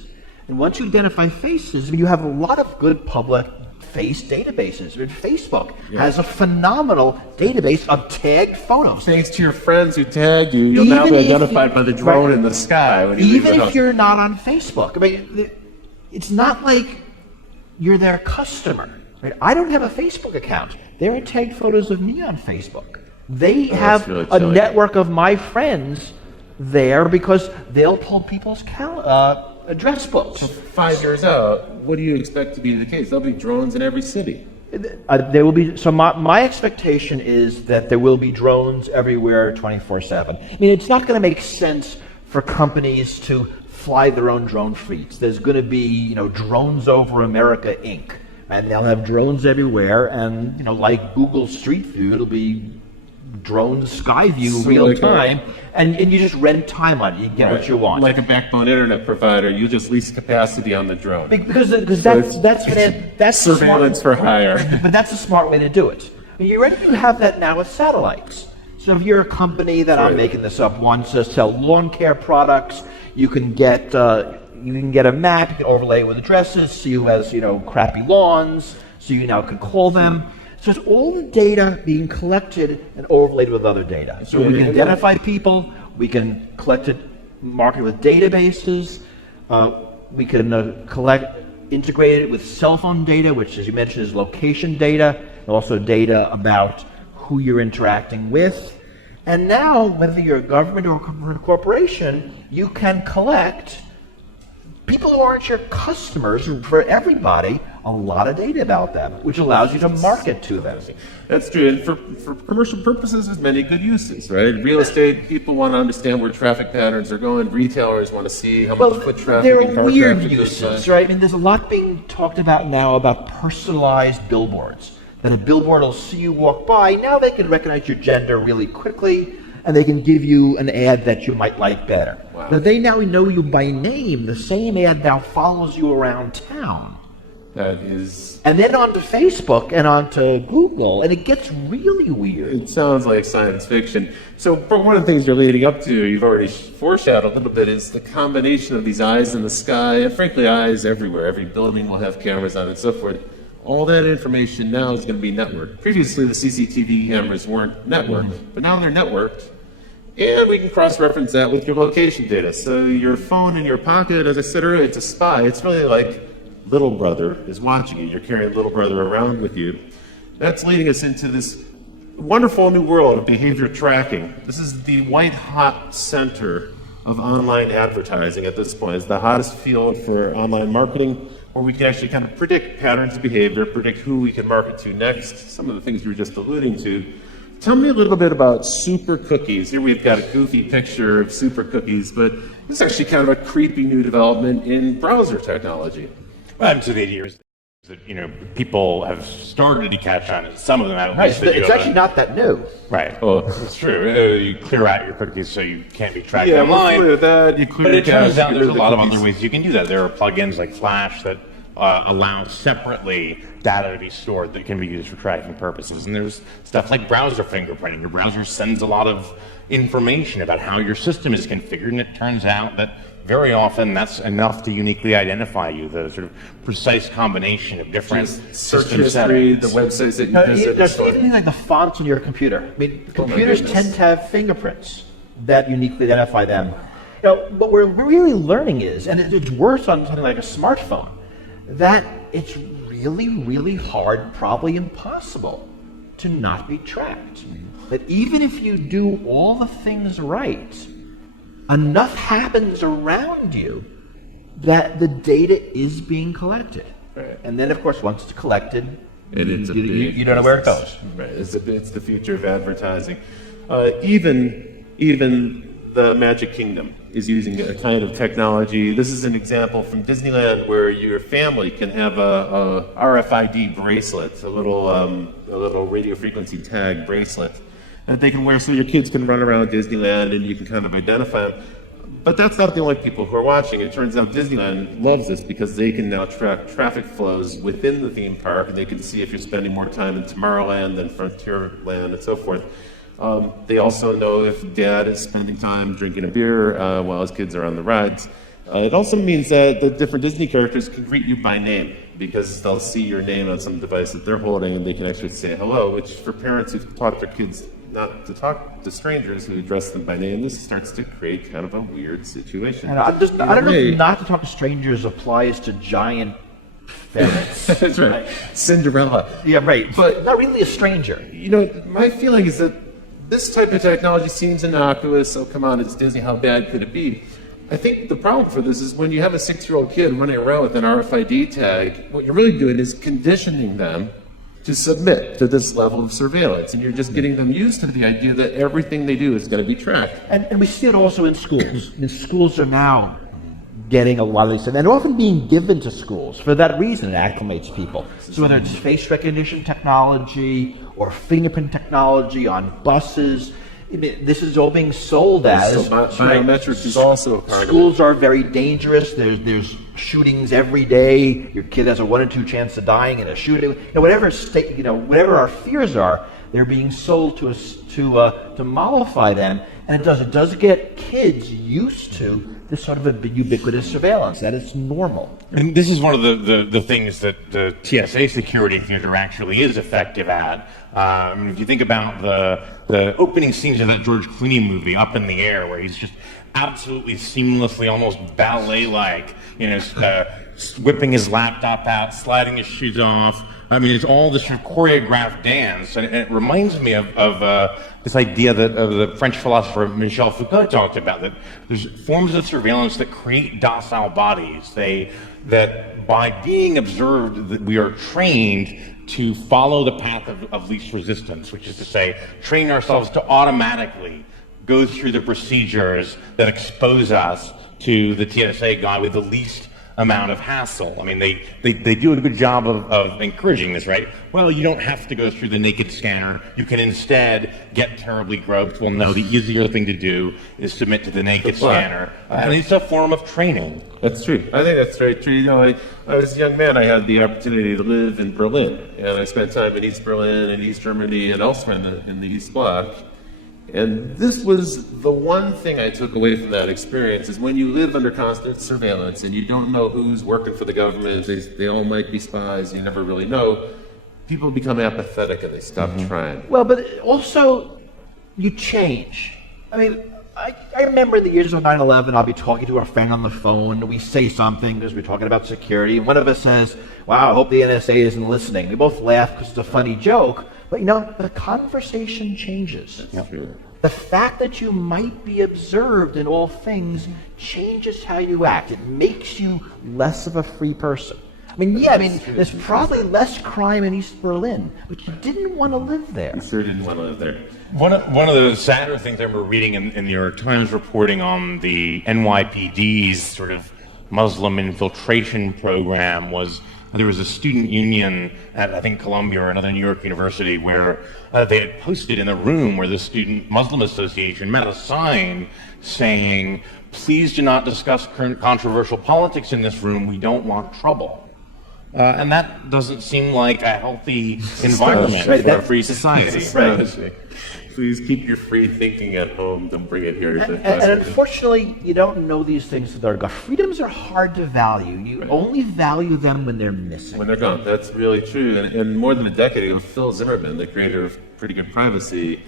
And once you identify faces, you have a lot of good public face databases. Facebook has a phenomenal database of tagged photos. Thanks to your friends who tagged you, you'll now be identified by the drone in the sky. When you Even if you're not on Facebook. I mean, it's not like you're their customer. Right? I don't have a Facebook account. There are tagged photos of me on Facebook. They have really a network of my friends there because they'll pull people's address books. So 5 years out, what do you expect to be the case? There'll be drones in every city. There will be. So my expectation is that there will be drones everywhere 24/7. I mean, it's not going to make sense for companies to fly their own drone fleets. There's going to be, Drones Over America Inc. And they'll have drones everywhere, and like Google Street View, it'll be drone sky view real time, and you just rent time on it. You get what you want. Like a backbone internet provider, you just lease capacity on the drone. Because that's surveillance for hire. But that's a smart way to do it. I mean, you already have that now with satellites. So if you're a company that I'm making this up wants to sell lawn care products, you can get a map, you can overlay it with addresses, see who has crappy lawns, so you now can call them. So it's all the data being collected and overlaid with other data. So we can identify people, we can collect it, mark it with databases, we can integrate it with cell phone data, which, as you mentioned, is location data, and also data about who you're interacting with. And now, whether you're a government or a corporation, you can collect people who aren't your customers, for everybody, a lot of data about them, which allows you to market to them. That's true, and for commercial purposes, there's many good uses, right? Real estate, people want to understand where traffic patterns are going. Retailers want to see how much foot traffic there and car are weird traffic uses, right? I mean, there's a lot being talked about now about personalized billboards. That a billboard will see you walk by. Now they can recognize your gender really quickly, and they can give you an ad that you might like better. Wow. But they now know you by name. The same ad now follows you around town. That is... And then onto Facebook and onto Google, and it gets really weird. It sounds like science fiction. So one of the things you're leading up to, you've already foreshadowed a little bit, is the combination of these eyes in the sky, and frankly, eyes everywhere. Every building will have cameras on it and so forth. All that information now is going to be networked. Previously, the CCTV cameras weren't networked, but now they're networked. And we can cross-reference that with your location data. So your phone in your pocket, as I said earlier, it's a spy. It's really like little brother is watching you. You're carrying little brother around with you. That's leading us into this wonderful new world of behavior tracking. This is the white-hot center of online advertising at this point. It's the hottest field for online marketing, where we can actually kind of predict patterns of behavior, predict who we can market to next, some of the things you were just alluding to. Tell me a little bit about super cookies. Here we've got a goofy picture of super cookies, but it's actually kind of a creepy new development in browser technology. Well, so the idea is that, people have started to catch on, and some of them have. Right, it's actually not that new. Right. Well, it's true. You clear out your cookies so you can't be tracked online. Clear that, you clear But it turns out there's a lot of cookies. other ways you can do that. There are plugins like Flash that allow separately data to be stored that can be used for tracking purposes. And there's stuff like browser fingerprinting. Your browser sends a lot of information about how your system is configured, and it turns out that very often that's enough to uniquely identify you, the sort of precise combination of different Search system history, settings. the websites that you visit. There's even like the fonts on your computer. I mean, computers goodness. tend to have fingerprints that uniquely identify them. What we're really learning is, and it's worse on something like a smartphone, that it's really, really hard, probably impossible, to not be tracked. That even if you do all the things right, enough happens around you that the data is being collected. Right. And then, of course, once it's collected, you don't know where it goes. Right. It's the future of advertising. Even the Magic Kingdom is using a kind of technology. This is an example from Disneyland where your family can have a RFID bracelet, a little radio frequency tag bracelet that they can wear, so your kids can run around Disneyland and you can kind of identify them. But that's not the only people who are watching. It turns out Disneyland loves this because they can now track traffic flows within the theme park, and they can see if you're spending more time in Tomorrowland than Frontierland and so forth. They also know if dad is spending time drinking a beer while his kids are on the rides. It also means that the different Disney characters can greet you by name, because they'll see your name on some device that they're holding, and they can actually say hello, which for parents who've taught their kids not to talk to strangers who address them by name, this starts to create kind of a weird situation. And I don't know if not to talk to strangers applies to giant ferrets. That's right. Cinderella. Yeah, right. But not really a stranger. My feeling is that this type of technology seems innocuous. Oh, come on, it's Disney. How bad could it be? I think the problem for this is when you have a 6-year-old kid running around with an RFID tag, what you're really doing is conditioning them to submit to this level of surveillance. And you're just getting them used to the idea that everything they do is going to be tracked. And we see it also in schools. I mean, schools are now getting a lot of these, and they're often being given to schools. For that reason, it acclimates people. So whether it's face recognition technology or fingerprint technology on buses, this is all being sold as. So biometrics is also a part of it. Schools are very dangerous. There's shootings every day. Your kid has a 1 in 2 chance of dying in a shooting. Whatever our fears are, they're being sold to us to mollify them, and it does get kids used to this sort of a ubiquitous surveillance. That it's normal. And this is one of the things that the TSA security theater actually is effective at. If you think about the opening scenes of that George Clooney movie, Up in the Air, where he's just absolutely seamlessly, almost ballet-like, whipping his laptop out, sliding his shoes off. It's all this sort of choreographed dance, and it reminds me of this idea that of the French philosopher Michel Foucault talked about, that there's forms of surveillance that create docile bodies. That by being observed, that we are trained to follow the path of least resistance, which is to say, train ourselves to automatically go through the procedures that expose us to the TSA guy with the least amount of hassle. They do a good job of encouraging this, right? Well, you don't have to go through the naked scanner. You can instead get terribly groped. Well, no, the easier thing to do is submit to the naked scanner. And it's a form of training. That's true. I think that's very true. I was a young man. I had the opportunity to live in Berlin, and I spent time in East Berlin and East Germany and elsewhere in the East Bloc. And this was the one thing I took away from that experience, is when you live under constant surveillance and you don't know who's working for the government, they all might be spies, you never really know, people become apathetic and they stop trying. Well, but also, you change. I remember in the years of 9/11, I'll be talking to a friend on the phone, we say something because we're talking about security, and one of us says, wow, I hope the NSA isn't listening. We both laugh because it's a funny joke, but the conversation changes. Sure. The fact that you might be observed in all things changes how you act. It makes you less of a free person. There's probably less crime in East Berlin, but you didn't want to live there. You sure didn't want to live there. One of the sadder things I remember reading in the New York Times reporting on the NYPD's sort of Muslim infiltration program was there was a student union at, I think, Columbia or another New York university where they had posted in the room where the Student Muslim Association met a sign saying, "Please do not discuss current controversial politics in this room. We don't want trouble." And that doesn't seem like a healthy environment for a free society. Right. Please keep your free thinking at home. Don't bring it here. And unfortunately, you don't know these things that are gone. Freedoms are hard to value. You only value them when they're missing. When they're gone. That's really true. And more than a decade ago, Phil Zimmerman, the creator of Pretty Good Privacy,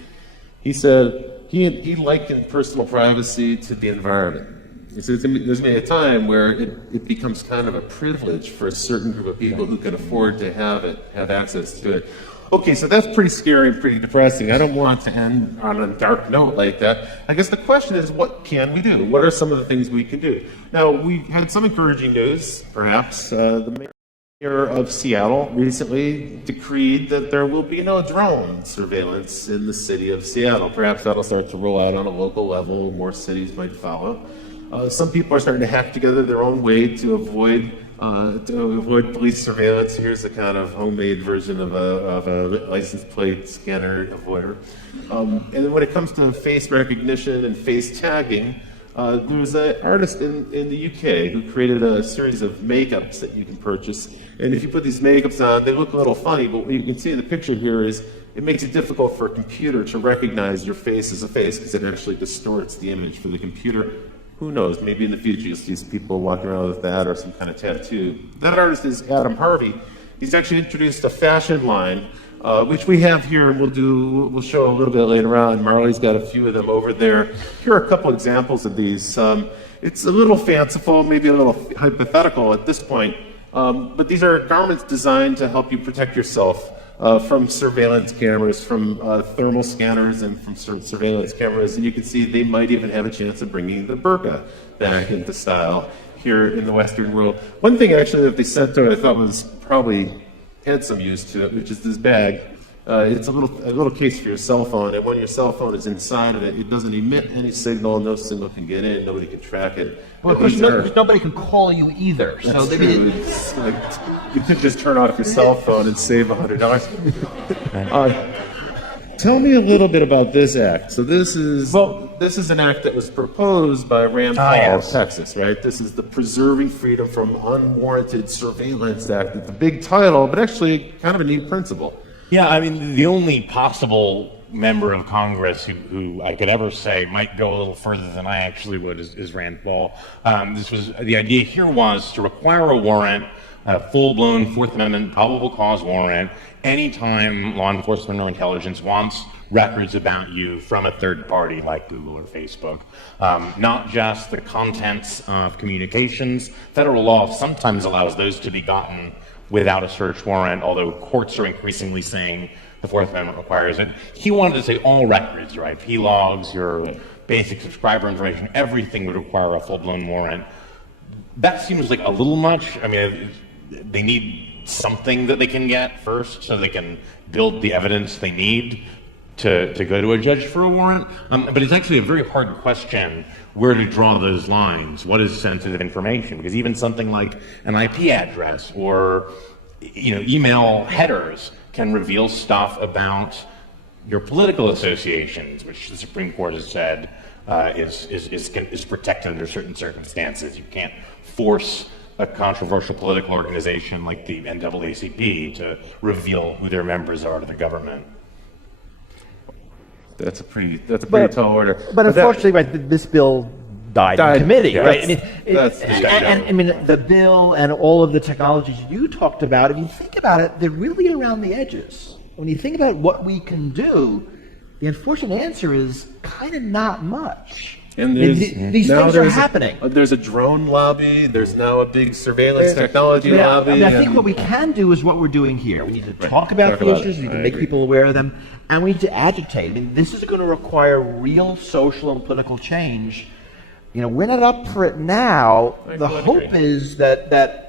he said he likened personal privacy to the environment. He said there's going to be a time where it becomes kind of a privilege for a certain group of people who can afford to have access to it. Okay, so that's pretty scary and pretty depressing. I don't want to end on a dark note like that. I guess the question is, what can we do? What are some of the things we can do? Now, we had some encouraging news, perhaps. The mayor of Seattle recently decreed that there will be no drone surveillance in the city of Seattle. Perhaps that'll start to roll out on a local level. More cities might follow. Some people are starting to hack together their own way to avoid police surveillance. Here's a kind of homemade version of a license plate scanner avoider. And then when it comes to face recognition and face tagging, there was an artist in the UK who created a series of makeups that you can purchase. And if you put these makeups on, they look a little funny, but what you can see in the picture here is it makes it difficult for a computer to recognize your face as a face because it actually distorts the image for the computer. Who knows, maybe in the future you'll see some people walking around with that or some kind of tattoo. That artist is Adam Harvey. He's actually introduced a fashion line, which we have here, and we'll show a little bit later on. Marley's got a few of them over there. Here are a couple examples of these. It's a little fanciful, maybe a little hypothetical at this point, but these are garments designed to help you protect yourself from surveillance cameras, from thermal scanners, and from surveillance cameras. And you can see they might even have a chance of bringing the burqa back into style here in the Western world. One thing actually that they sent out I thought was probably had some use to it, which is this bag. It's a little case for your cell phone, and when your cell phone is inside of it, it doesn't emit any signal. No signal can get in. Nobody can track it. Well, of course, nobody can call you either. That's so true. It's like, you could just turn off your cell phone and save $100. Tell me a little bit about this act. So this is an act that was proposed by Rand Paul of Texas, right? This is the Preserving Freedom from Unwarranted Surveillance Act. It's a big title, but actually kind of a neat principle. Yeah, I mean, the only possible member of Congress who I could ever say might go a little further than I actually would is Rand Paul. The idea here was to require a warrant, a full-blown Fourth Amendment probable cause warrant, anytime law enforcement or intelligence wants records about you from a third party like Google or Facebook. Not just the contents of communications. Federal law sometimes allows those to be gotten without a search warrant, although courts are increasingly saying the Fourth Amendment requires it. He wanted to say all records, your IP logs, your basic subscriber information, everything would require a full-blown warrant. That seems like a little much. I mean, they need something that they can get first so they can build the evidence they need to go to a judge for a warrant. But it's actually a very hard question where to draw those lines. What is sensitive information? Because even something like an IP address or email headers can reveal stuff about your political associations, which the Supreme Court has said is protected under certain circumstances. You can't force a controversial political organization like the NAACP to reveal who their members are to the government. That's a pretty tall order. But unfortunately, this bill died in committee, right? The bill and all of the technologies you talked about, if you think about it, they're really around the edges. When you think about what we can do, the unfortunate answer is kind of not much. And these now things are happening. There's a drone lobby. There's now a big surveillance technology lobby. I think what we can do is what we're doing here. We need to talk about the issues. We need to make people aware of them, and we need to agitate. I mean, this is going to require real social and political change. We're not up for it now. The hope is that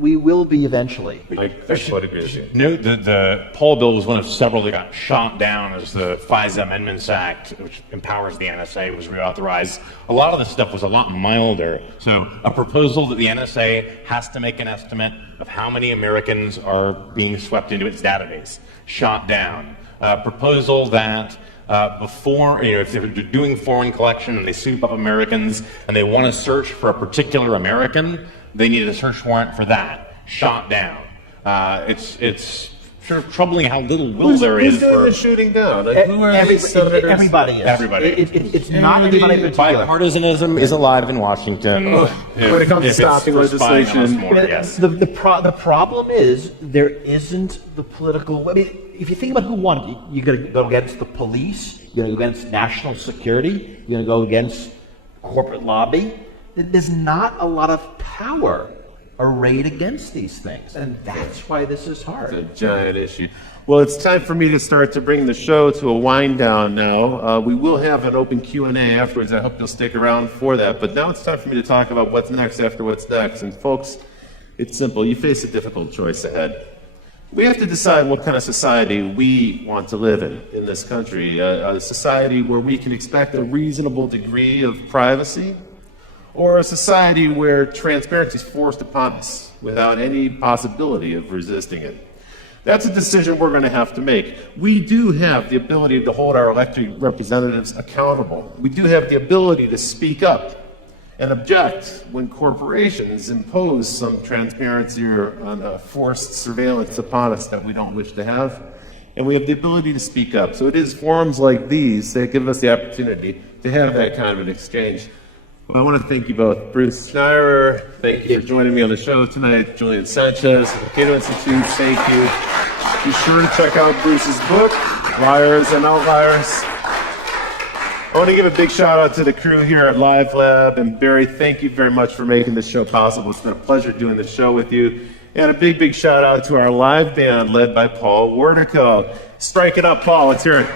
we will be eventually. I totally agree with you. No, the Paul bill was one of several that got shot down as the FISA Amendments Act, which empowers the NSA, was reauthorized. A lot of this stuff was a lot milder. So a proposal that the NSA has to make an estimate of how many Americans are being swept into its database, shot down. A proposal that before, if they're doing foreign collection and they soup up Americans and they want to search for a particular American, they needed a search warrant for that. Shot down. It's sort of troubling how little will there is Who's doing for the shooting down? Like, who are these senators? Everybody is. Everybody. It's not anybody in particular. Bipartisanism is alive in Washington. When it comes to stopping legislation. Yes. The problem is there isn't the political. I mean, if you think about who won, you're going to go against the police. You're going to go against national security. You're going to go against corporate lobby. There's not a lot of power arrayed against these things, and that's why this is hard. It's a giant issue. Well, it's time for me to start to bring the show to a wind down now. We will have an open Q&A afterwards. I hope you'll stick around for that. But now it's time for me to talk about what's next after what's next. And folks, it's simple. You face a difficult choice ahead. We have to decide what kind of society we want to live in this country. A society where we can expect a reasonable degree of privacy, or a society where transparency is forced upon us without any possibility of resisting it. That's a decision we're going to have to make. We do have the ability to hold our elected representatives accountable. We do have the ability to speak up and object when corporations impose some transparency or forced surveillance upon us that we don't wish to have. And we have the ability to speak up. So it is forums like these that give us the opportunity to have that kind of an exchange. Well, I want to thank you both. Bruce Schneier, thank you for joining me on the show tonight. Julian Sanchez, the Cato Institute, thank you. Be sure to check out Bruce's book, Liars and Outliers. I want to give a big shout out to the crew here at Live Lab. And Barry, thank you very much for making this show possible. It's been a pleasure doing this show with you. And a big shout out to our live band led by Paul Wernico. Strike it up, Paul. Let's hear it.